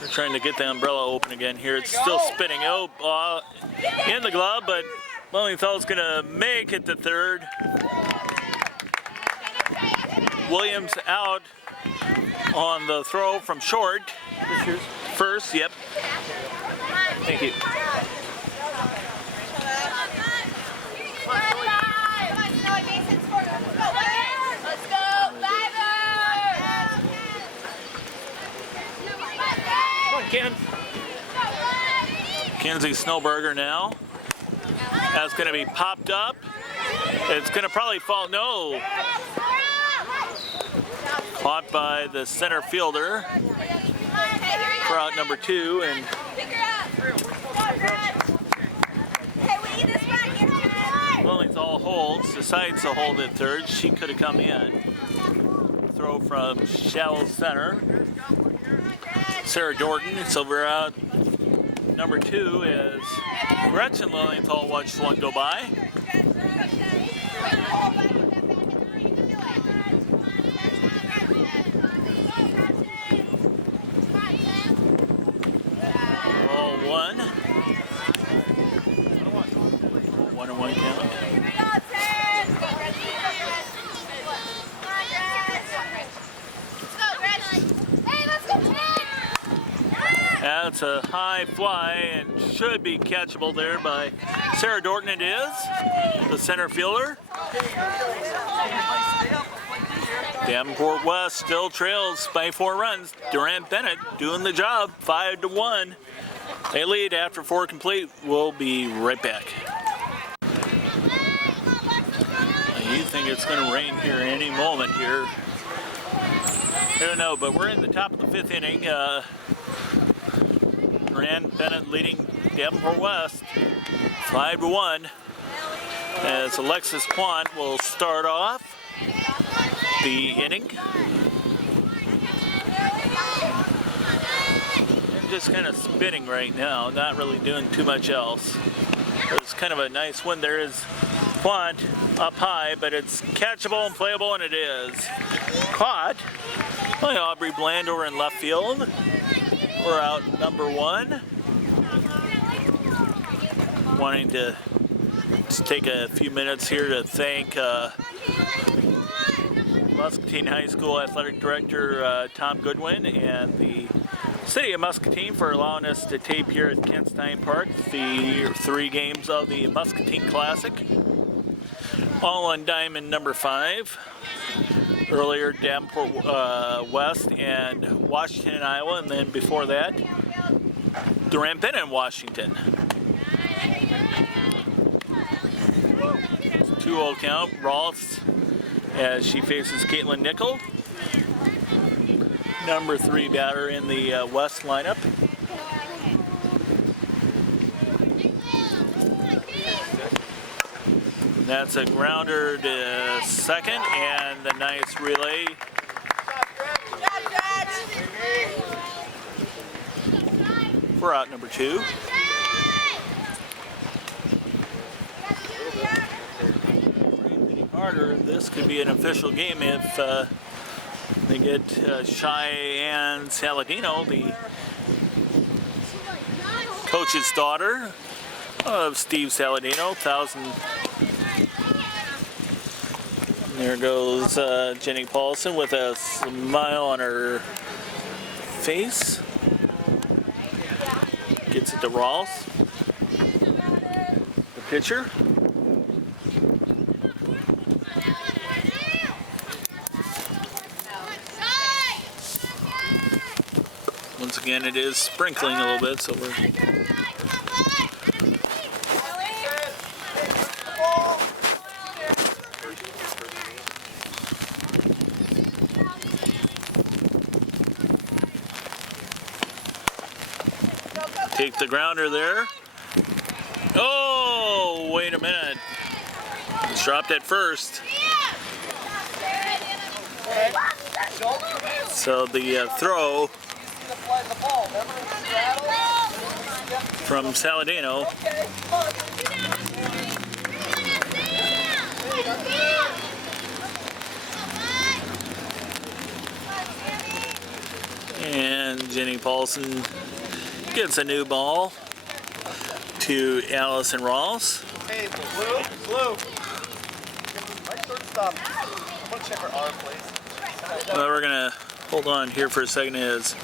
They're trying to get the umbrella open again here. It's still spinning. Oh, in the glove, but Lilienthal's going to make it to third. Williams out on the throw from short. First, yep. Thank you. Ken. Kenzie Snowberger now. That's going to be popped up. It's going to probably fall. No. Caught by the center fielder for out number 2. And Lilienthal holds, decides to hold at third. She could have come in. Throw from shallow center. Sarah Dorton. So we're out. Number 2 is Gretchen Lilienthal. Watched one go by. All 1. 1-1 count. That's a high fly and should be catchable there by Sarah Dorton. It is the center fielder. Davenport West still trails by 4 runs. Durant-Bennet doing the job, 5-1. They lead after 4 complete. We'll be right back. You think it's going to rain here any moment here? I don't know, but we're in the top of the 5th inning. Durant-Bennet leading Davenport West 5-1. As Alexis Quant will start off the inning. Just kind of spinning right now, not really doing too much else. It's kind of a nice one. There is Quant up high, but it's catchable and playable, and it is caught by Aubrey Bland over in left field. We're out number 1. Wanting to take a few minutes here to thank Muscatine High School Athletic Director Tom Goodwin and the City of Muscatine for allowing us to tape here at Kentstein Park the 3 games of the Muscatine Classic. All on diamond number 5. Earlier, Davenport West and Washington, Iowa, and then before that, Durant-Bennet in Washington. 2-0 count. Rawls as she faces Caitlin Nickel, number 3 batter in the West lineup. That's a grounder to second, and the nice relay. For out number 2. Harder. This could be an official game if they get Cheyenne Saladino, the coach's daughter of Steve Saladino, 1,000. There goes Jenny Paulson with a smile on her face. Gets it to Rawls, the pitcher. Once again, it is sprinkling a little bit, so we're take the grounder there. Oh, wait a minute. It's dropped at first. So the throw from Saladino. And Jenny Paulson gets a new ball to Allison Rawls. Hey, Blue. Right shortstop. I'm gonna check her arm, please. Well, we're gonna hold on here for a second, as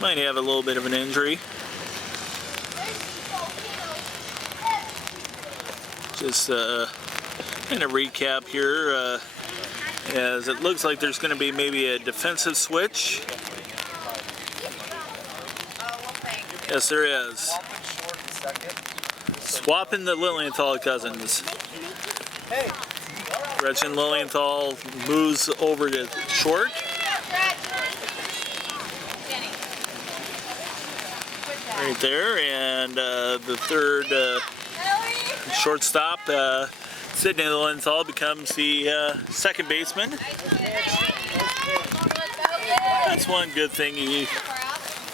might have a little bit of an injury. Just kind of recap here, as it looks like there's going to be maybe a defensive switch. Oh, well, thanks. Yes, there is. Swapping short in second. Swapping the Lilienthal cousins. Hey. Gretchen Lilienthal moves over to short. Right there, and the third shortstop, Sydney Lilienthal, becomes the second baseman. That's one good thing you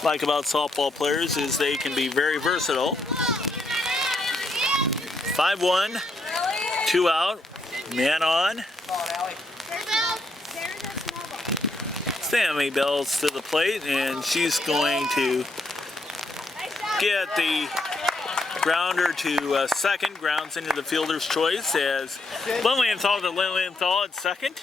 like about softball players, is they can be very versatile. 5-1, 2 out, man on. Sammy Bell's to the plate, and she's going to get the grounder to second, grounds into the fielder's choice as Lilienthal to Lilienthal at second.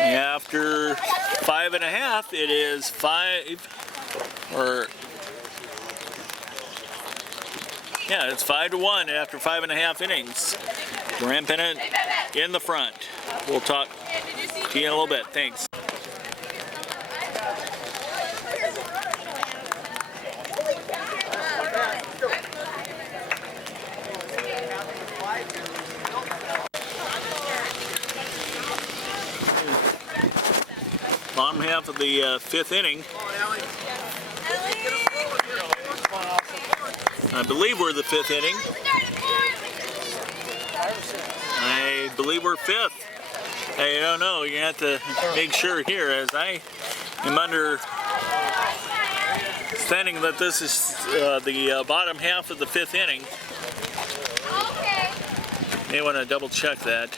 After 5.5, it is 5-1 after 5.5 innings. Durant-Bennet in the front. We'll talk to you in a little bit. Thanks. Bottom half of the fifth inning. I believe we're the fifth inning. I believe we're fifth. I don't know. You have to make sure here, as I am understanding that this is the bottom half of the fifth inning. May want to double check that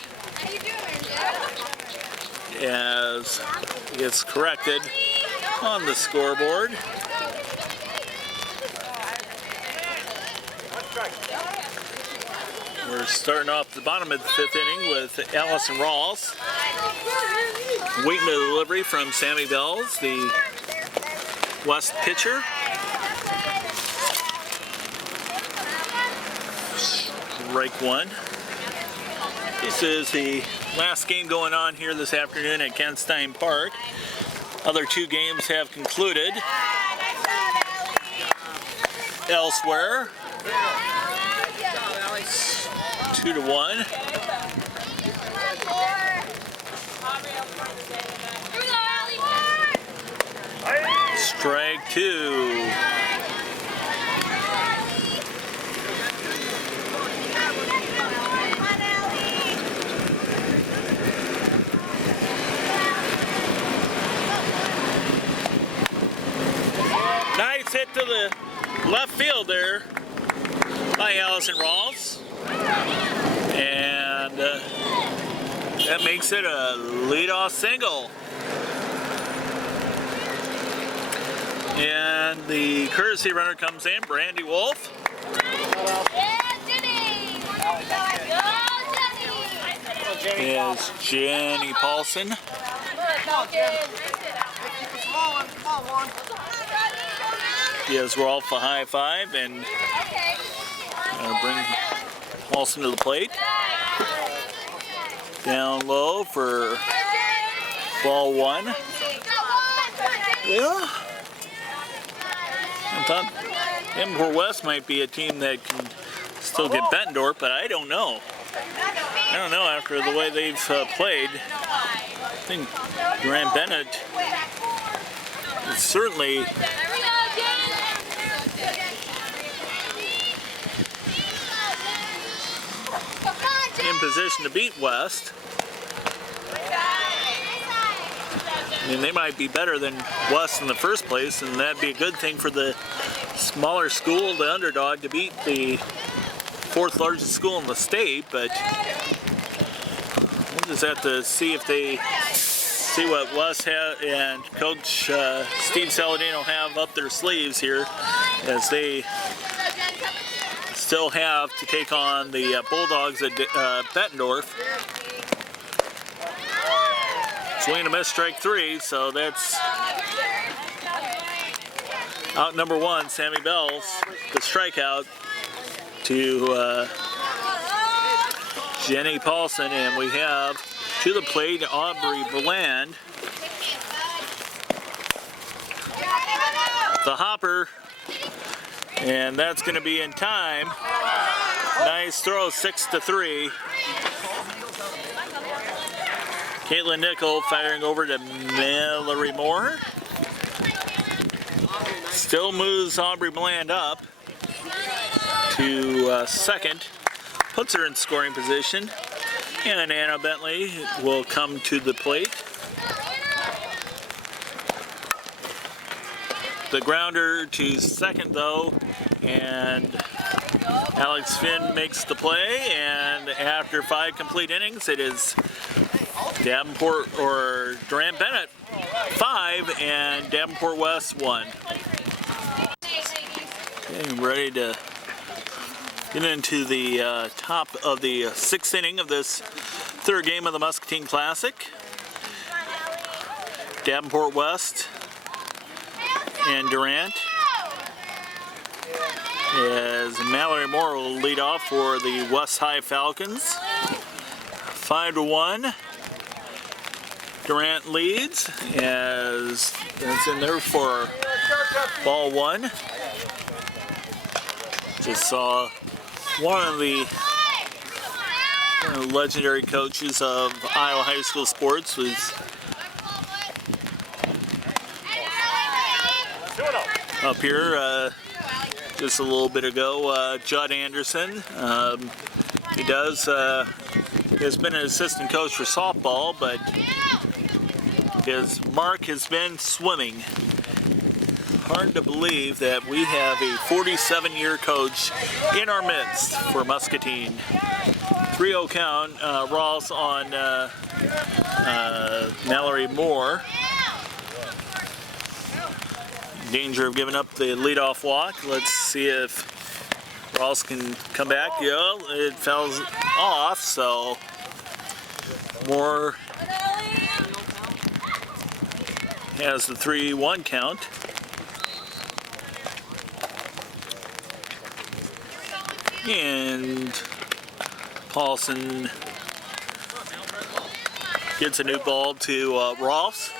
as it's corrected on the scoreboard. We're starting off the bottom of the fifth inning with Allison Rawls. Waiting the delivery from Sammy Bells, the West pitcher. Strike one. This is the last game going on here this afternoon at Kenstein Park. Other two games have concluded. Elsewhere, 2-1. Strike two. Nice hit to the left field there by Allison Rawls. And that makes it a leadoff single. And the courtesy runner comes in, Brandy Wolf. Is Jenny Paulson. Gives Rolf a high five and bring Paulson to the plate. Down low for ball one. Yeah. I thought Davenport West might be a team that can still get Bettendorf, but I don't know. I don't know after the way they've played. I think Durant-Bennet is certainly in position to beat West. I mean, they might be better than West in the first place, and that'd be a good thing for the smaller school, the underdog, to beat the fourth largest school in the state, but we'll just have to see what West and Coach Steve Saladino have up their sleeves here, as they still have to take on the Bulldogs at Bettendorf. Swing and a miss, strike three, so that's out number one. Sammy Bells, the strikeout to Jenny Paulson, and we have to the plate Aubrey Bland. The hopper And that's going to be in time. Nice throw, 6-3. Caitlin Nickel firing over to Mallory Moore. Still moves Aubrey Bland up to second. Puts her in scoring position. And Anna Bentley will come to the plate. The grounder to second though, and Alex Finn makes the play, and after 5 complete innings, it is Davenport or Durant-Bennet 5 and Davenport West 1. Okay, ready to get into the top of the 6th inning of this 3rd game of the Muscatine Classic. Davenport West and Durant, as Mallory Moore will lead off for the West High Falcons. 5-1. Durant leads as it's in there for ball 1. Just saw one of the legendary coaches of Iowa High School sports was up here just a little bit ago. Judd Anderson. He has been an assistant coach for softball, but his mark has been swimming. Hard to believe that we have a 47-year coach in our midst for Muscatine. 3-0 count. Rawls on Mallory Moore. Danger of giving up the leadoff walk. Let's see if Rawls can come back. Yeah, it fell off, so Moore has the 3-1 count. And Paulson gets a new ball to Rolfs.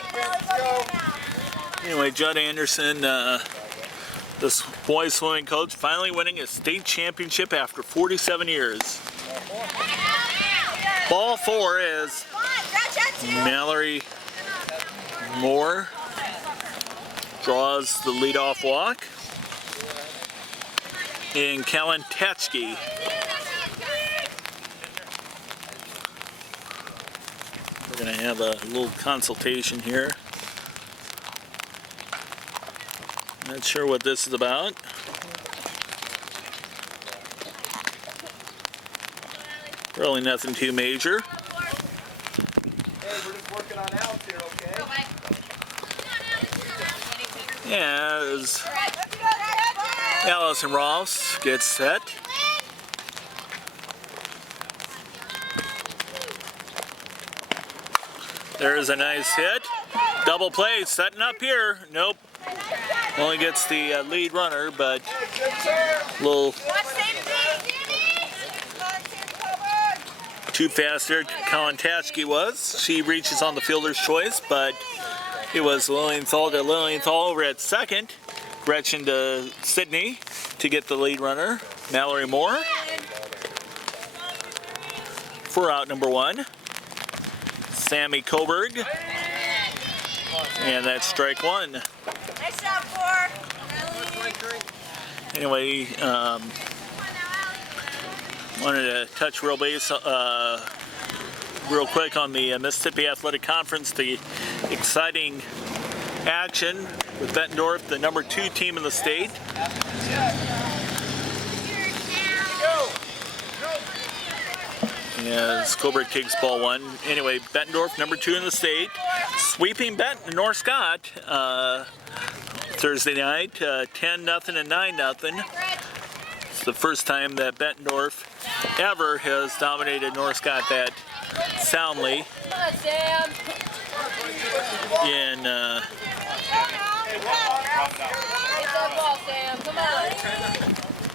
Anyway, Judd Anderson, this boys swimming coach, finally winning a state championship after 47 years. Ball 4 is Mallory Moore draws the leadoff walk. And Kellen Tatchke. We're going to have a little consultation here. Not sure what this is about. Really nothing too major. Hey, we're just working on Alex here, okay? Yeah, as Allison Ross gets set. There's a nice hit. Double play, setting up here. Nope. Only gets the lead runner, but a little too fast there. Colin Tatchke was. She reaches on the fielder's choice, but it was Lilienthal to Lilienthal over at second. Gretchen to Sydney to get the lead runner. Mallory Moore for out number 1. Sammy Coburg. And that's strike 1. Nice job, 4. Anyway, wanted to touch real quick on the Mississippi Athletic Conference, the exciting action with Bettendorf, the number 2 team in the state. As Coburg takes ball 1. Anyway, Bettendorf, number 2 in the state, sweeping North Scott Thursday night, 10-0 and 9-0. It's the first time that Bettendorf ever has dominated North Scott that soundly in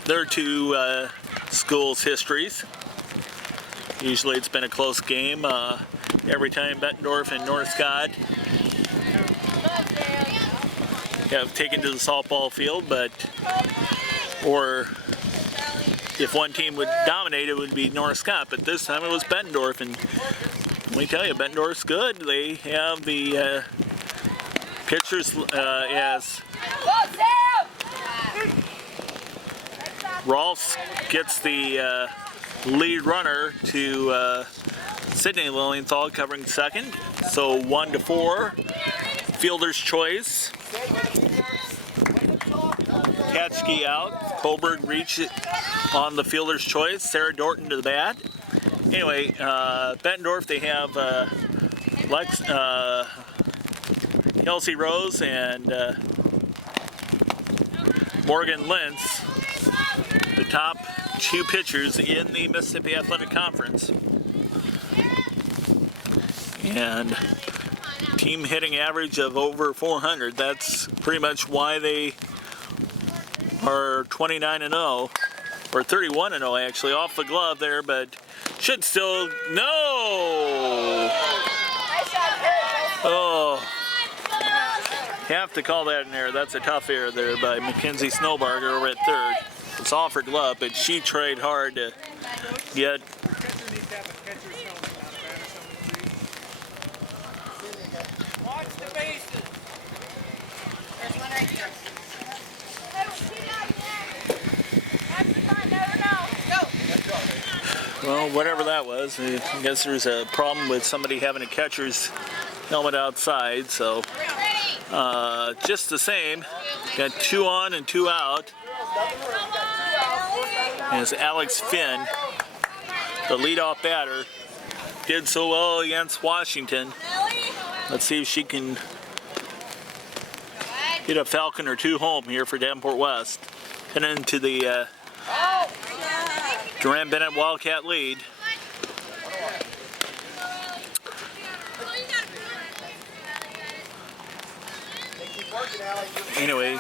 their 2 schools' histories. Usually it's been a close game every time Bettendorf and North Scott have taken to the softball field, but or if one team would dominate, it would be North Scott. But this time it was Bettendorf, and let me tell you, Bettendorf's good. They have the pitchers as Rolfs gets the lead runner to Sydney Lilienthal covering second. So 1-4. Fielder's choice. Katschke out. Colberg reached it on the fielder's choice. Sarah Dorton to the bat. Anyway, Bettendorf, they have Kelsey Rose and Morgan Lentz, the top two pitchers in the Mississippi Athletic Conference. And team hitting average of over 400. That's pretty much why they are 29-0, or 31-0 actually, off the glove there, but should still, no! Oh, have to call that an error. That's a tough error there by Mackenzie Snowbarger over at third. It's off her glove, but she tried hard to get. Watch the bases. There's one right here. Well, whatever that was, I guess there's a problem with somebody having a catcher's helmet outside, so just the same, got 2 on and 2 out. As Alex Finn, the leadoff batter, did so well against Washington. Let's see if she can get a Falcon or 2 home here for Davenport West. Heading into the Durant-Bennet Wildcat lead. Anyway,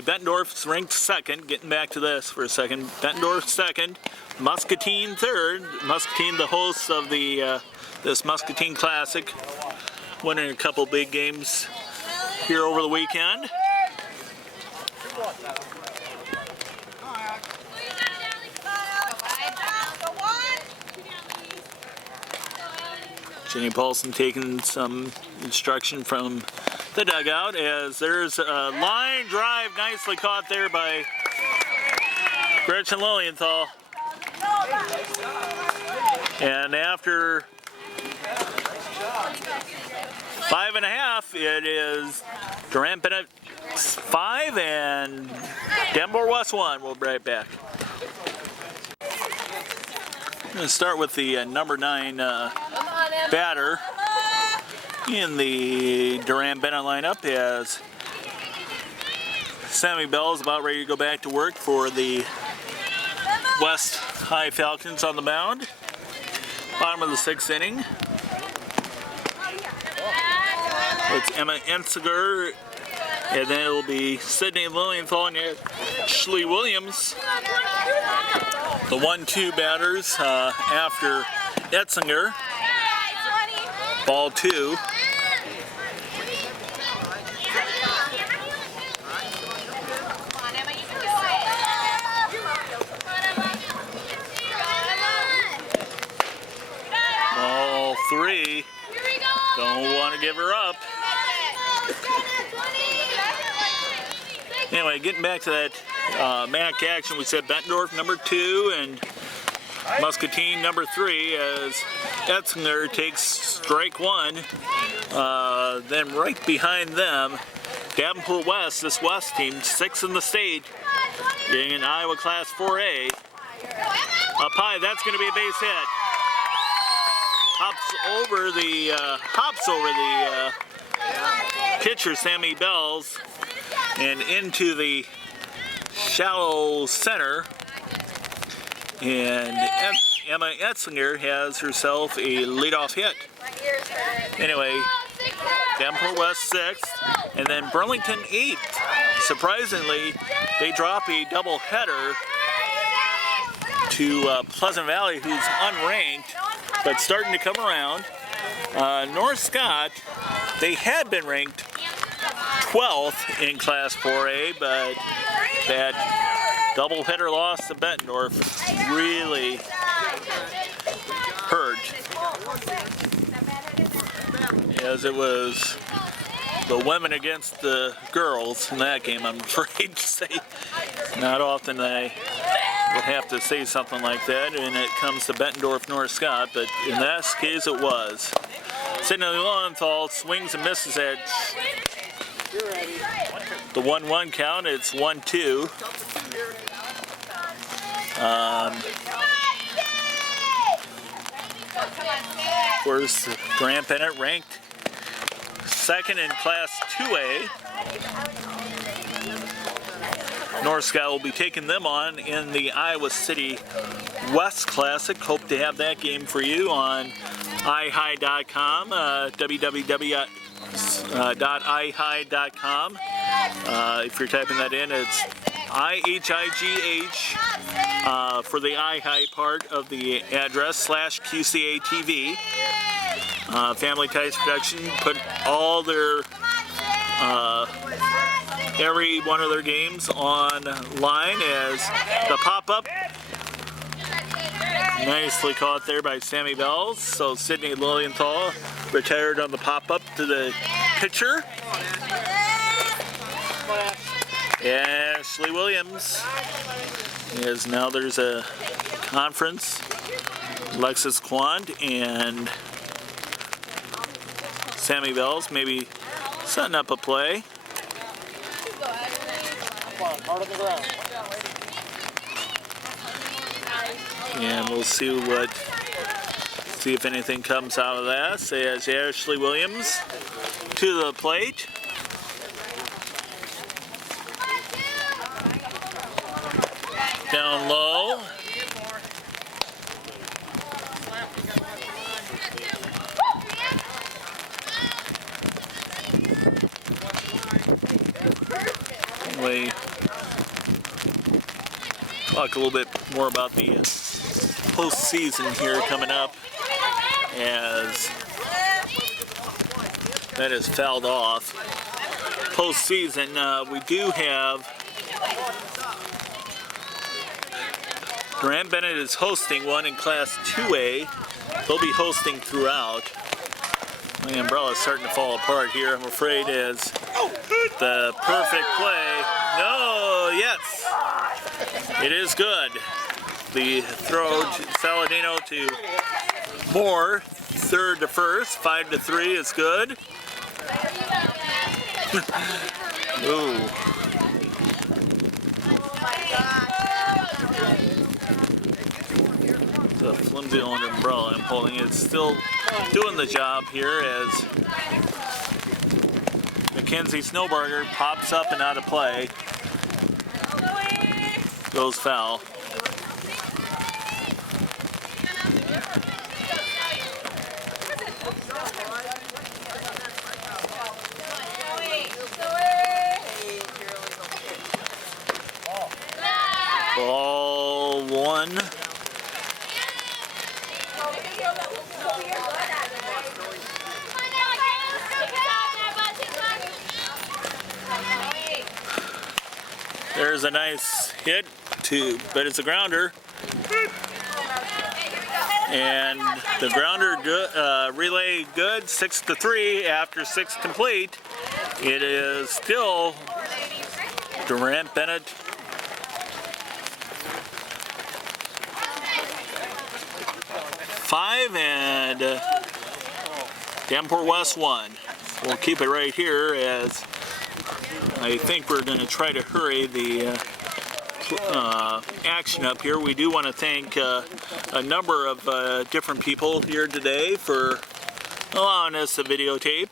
Bettendorf's ranked second. Getting back to this for a second. Bettendorf second, Muscatine third. Muscatine, the hosts of the this Muscatine Classic, winning a couple big games here over the weekend. Jenny Paulson taking some instruction from the dugout as there's a line drive nicely caught there by Gretchen Lilienthal. And after 5.5, it is Durant-Bennet 5 and Davenport West 1. We'll be right back. I'm going to start with the number 9 batter in the Durant-Bennet lineup as Sammy Bell is about ready to go back to work for the West High Falcons on the mound. Bottom of the 6th inning. It's Emma Ensiger, and then it'll be Sydney Lilienthal and Ashley Williams. The 1-2 batters after Etzinger. Ball 2. Ball 3. Don't want to give her up. Anyway, getting back to that MAC action, we said Bettendorf number 2 and Muscatine number 3 as Etzinger takes strike 1. Then right behind them, Davenport West, this West team, 6th in the state, getting an Iowa Class 4A. Up high, that's going to be a base hit. Hops over the pitcher, Sammy Bells, and into the shallow center. And Emma Etzinger has herself a leadoff hit. Anyway, Davenport West 6th, and then Burlington 8th. Surprisingly, they drop a double header to Pleasant Valley, who's unranked, but starting to come around. North Scott, they had been ranked 12th in Class 4A, but that doubleheader loss to Bettendorf really hurt, as it was the women against the girls in that game, I'm afraid to say. Not often they would have to say something like that when it comes to Bettendorf North Scott, but in this case it was. Sidney Lowenthal swings and misses at the 1-1 count. It's 1-2. Of course, Durant-Bennet ranked second in Class 2A. North Scott will be taking them on in the Iowa City West Classic. Hope to have that game for you on ihigh.com, www.ihigh.com. If you're typing that in, it's IHIGH for the iHigh part of the address /QCA TV. Family Ties Production put all their every one of their games online as the pop-up. Nicely caught there by Sammy Bells. So Sidney Lilienthal retired on the pop-up to the pitcher. Ashley Williams is now there's a conference. Alexis Quant and Sammy Bells maybe setting up a play. And we'll see if anything comes out of that. As Ashley Williams to the plate. Down low. We talk a little bit more about the postseason here coming up, as that is fouled off. Postseason, we do have Durant-Bennet is hosting one in Class 2A. They'll be hosting throughout. My umbrella's starting to fall apart here, I'm afraid, as the perfect play. No, yes, it is good. The throw to Saladino to Moore, third to first, 5-3 is good. Ooh. The flimsy old umbrella I'm holding, it's still doing the job here as Mackenzie Snowbarger pops up and out of play. Goes foul. Ball one. There's a nice hit but it's a grounder. And the grounder good, relay good, 6-3 after 6 complete. It is still Durant-Bennet 5 and Davenport West 1. We'll keep it right here as I think we're going to try to hurry the action up here. We do want to thank a number of different people here today for allowing us to videotape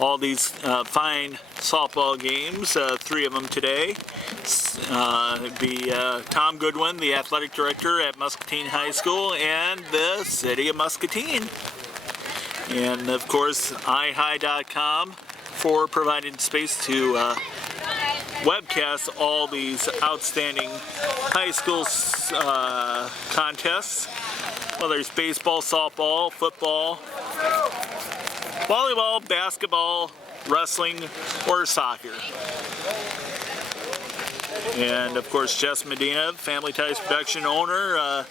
all these fine softball games, 3 of them today. Tom Goodwin, the athletic director at Muscatine High School, and the city of Muscatine. And of course, ihigh.com for providing space to webcast all these outstanding high school contests, whether it's baseball, softball, football, volleyball, basketball, wrestling, or soccer. And of course, Jess Medina, Family Ties Production owner.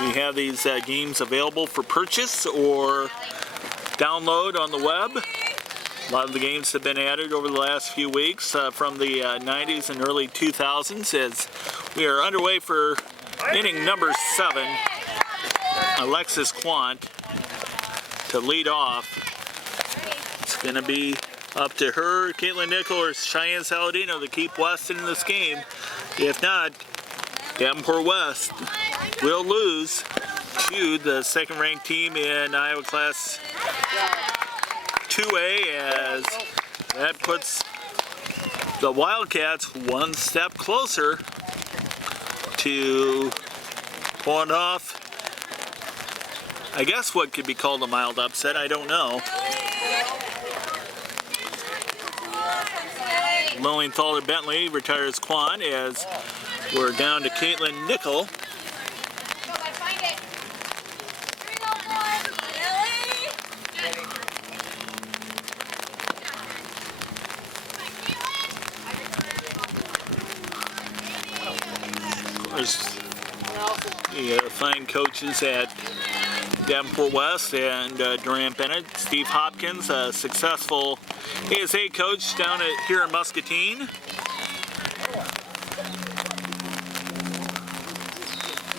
We have these games available for purchase or download on the web. A lot of the games have been added over the last few weeks from the 90s and early 2000s as we are underway for inning number 7. Alexis Quant to lead off. It's going to be up to her, Caitlin Nickel, or Cheyenne Saladino to keep West in this game. If not, Davenport West will lose to the second-ranked team in Iowa Class 2A, as that puts the Wildcats one step closer to pulling off, I guess, what could be called a mild upset. I don't know. Lilienthal or Bentley retires Quan as we're down to Caitlin Nickel. Of course, the fine coaches at Davenport West and Durant-Bennet. Steve Hopkins, a successful ASA coach down here in Muscatine.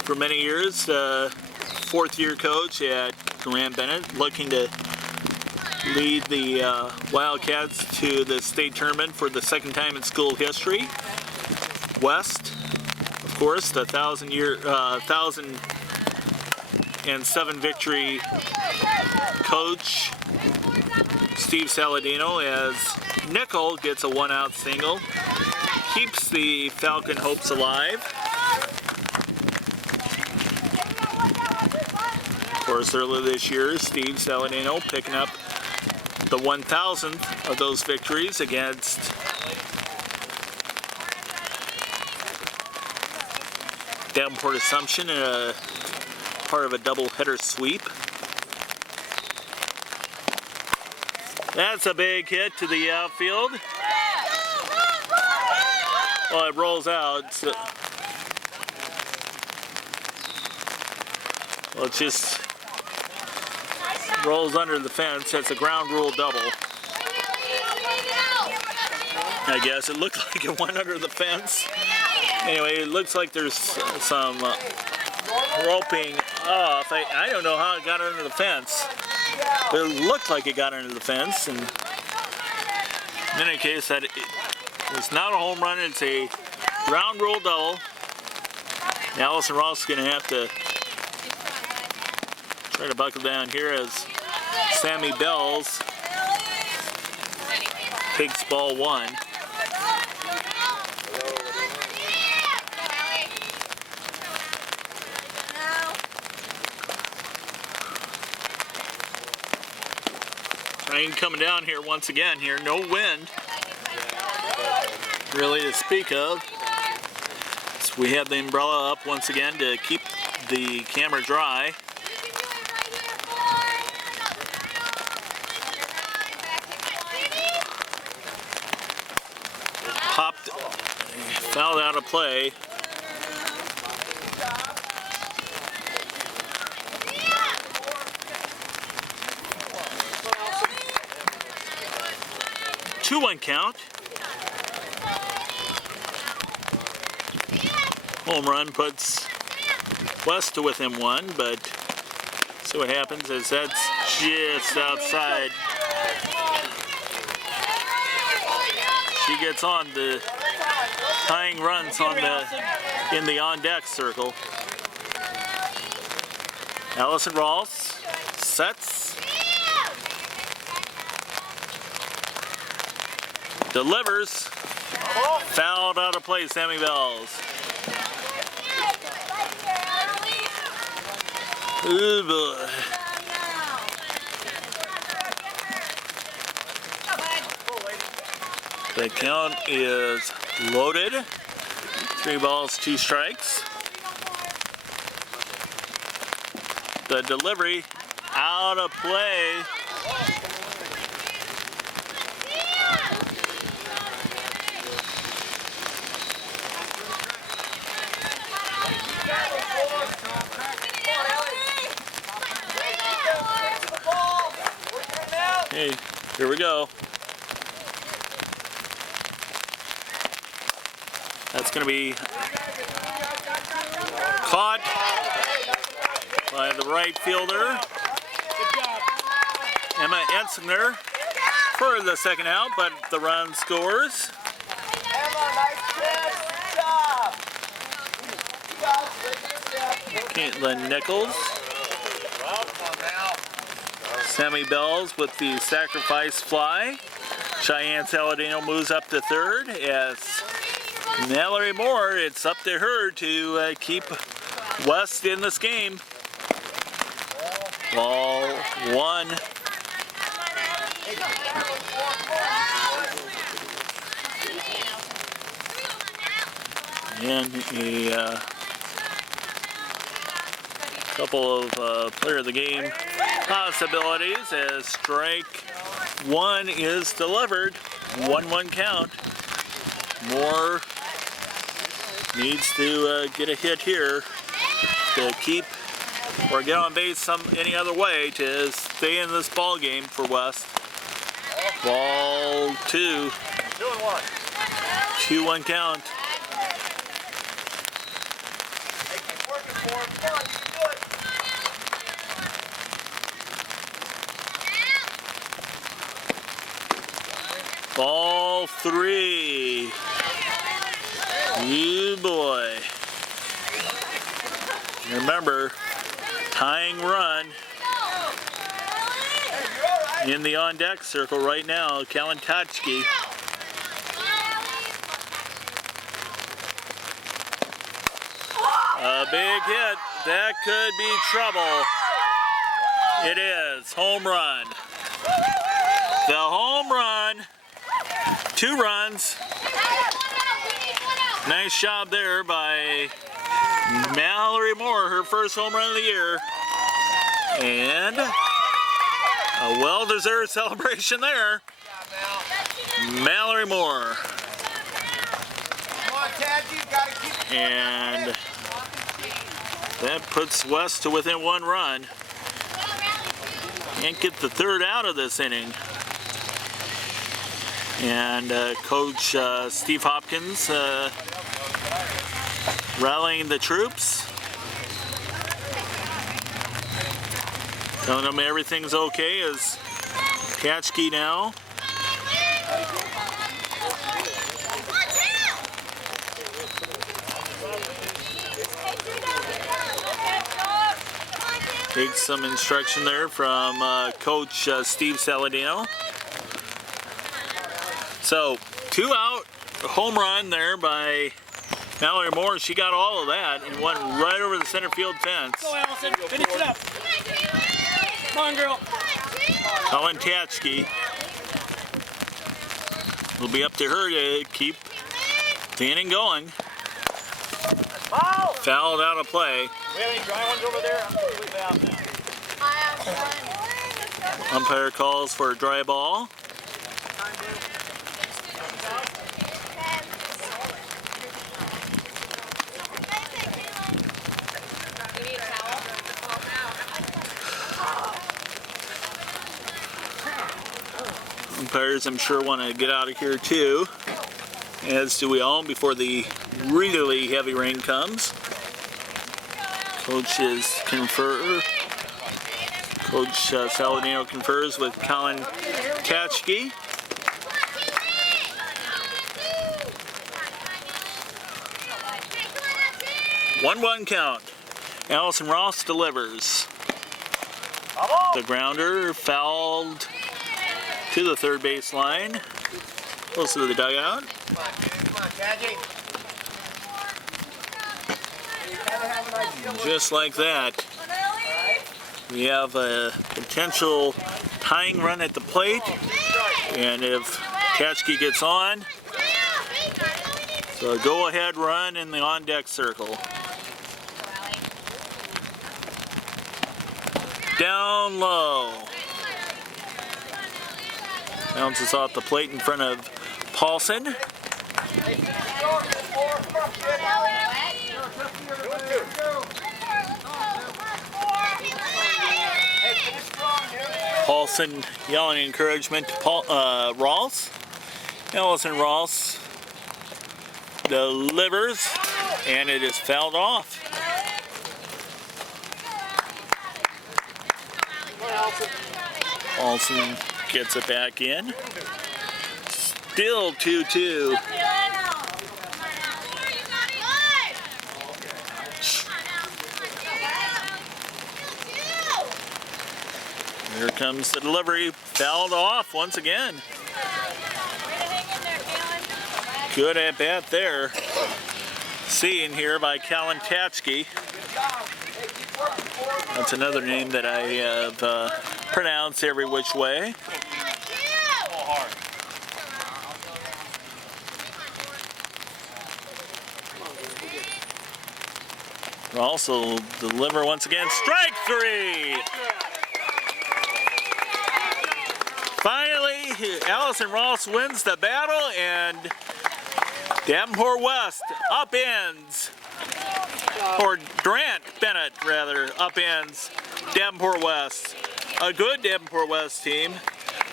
For many years, fourth-year coach at Durant-Bennet, looking to lead the Wildcats to the state tournament for the second time in school history. West, of course, the 1,007 victory coach Steve Saladino, as Nickel gets a one-out single, keeps the Falcon hopes alive. Of course, earlier this year, Steve Saladino picking up the 1,000th of those victories against Davenport Assumption in a part of a double-header sweep. That's a big hit to the outfield. Well, it rolls out. So, well, it just rolls under the fence. That's a ground rule double. I guess it looked like it went under the fence. Anyway, it looks like there's some roping off. I don't know how it got under the fence. But it looked like it got under the fence. And in any case, that it's not a home run. It's a ground rule double. Now Allison Ross is going to have to try to buckle down here as Sammy Bells takes ball 1. Rain coming down here once again here, no wind really to speak of. So we have the umbrella up once again to keep the camera dry. Popped, fouled out of play. Two-one count. Home run puts West to within 1, but see what happens as that's just outside. She gets on the tying runs on in the on-deck circle. Allison Rawls sets. Delivers. Fouled out of play, Sammy Bells. Ooh, boy. The count is loaded. 3 balls, 2 strikes. The delivery out of play. Here we go. That's going to be caught by the right fielder, Emma Ensinger, for the second out, but the run scores. Emma, nice catch. Good job. Caitlin Nichols. Sammy Bells with the sacrifice fly. Cheyenne Saladino moves up to third as Mallory Moore, it's up to her to keep West in this game. Ball one. And a couple of player of the game possibilities as strike one is delivered. 1-1 count. Moore needs to get a hit here to keep or get on base any other way to stay in this ball game for West. Ball two. 2-1 count. Keep working for him. Come on, you can do it. Ball three. You boy. Remember, tying run in the on-deck circle right now, Kalantachki. A big hit. That could be trouble. It is. Home run. The home run. 2 runs. Nice job there by Mallory Moore, her first home run of the year. And a well-deserved celebration there. Mallory Moore. Come on, Tad, you've got to keep it. And that puts West to within 1 run. Can't get the third out of this inning. And Coach Steve Hopkins rallying the troops. Telling them everything's okay as Katchke now. Takes some instruction there from Coach Steve Saladino. So, 2 out, home run there by Mallory Moore. She got all of that and went right over the center field fence. Go, Allison. Finish it up. Come on, girl. Kalantachki. Will be up to her to keep the inning going. Fouled out of play. We have any dry ones over there? I'm completely out now. Umpire calls for a dry ball. Umpires, I'm sure, want to get out of here too, as do we all, before the really heavy rain comes. Coach Saladino confers with Kalantachki. One count. Allison Ross delivers. The grounder fouled to the third base line, close to the dugout. Come on, Tadgy. Just like that, we have a potential tying run at the plate, and if Katchke gets on, so a go-ahead run in the on-deck circle. Down low. Bounces off the plate in front of Paulson. Hey, Paulson yelling encouragement to Rawls. Allison Rawls delivers, and it is fouled off. Paulson gets it back in. Still 2-2. Here comes the delivery, fouled off once again. Good at bat there. Seeing here by Callan Tatchke. That's another name that I have pronounced every which way. Also deliver once again. Strike three! Finally, Allison Ross wins the battle, and Davenport West upends, or Durant-Bennet rather, upends Davenport West. A good Davenport West team.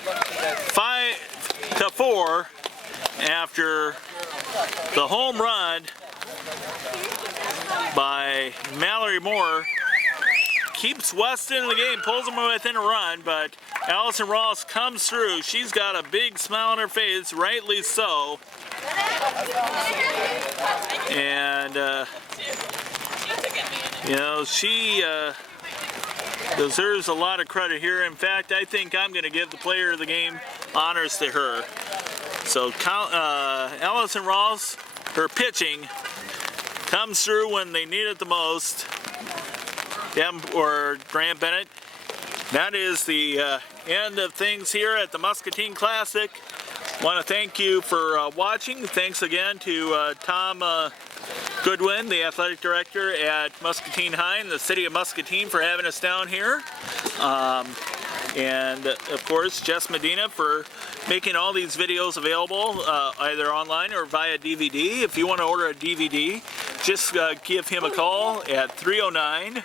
5-4 after the home run by Mallory Moore. Keeps West in the game, pulls them within a run, but Allison Ross comes through. She's got a big smile on her face, rightly so. And, you know, she deserves a lot of credit here. In fact, I think I'm going to give the player of the game honors to her. So, Allison Ross, her pitching, comes through when they need it the most. Or Durant-Bennet. That is the end of things here at the Muscatine Classic. Want to thank you for watching. Thanks again to Tom Goodwin, the athletic director at Muscatine High in the city of Muscatine, for having us down here. And of course, Jess Medina for making all these videos available either online or via DVD. If you want to order a DVD, just give him a call at 309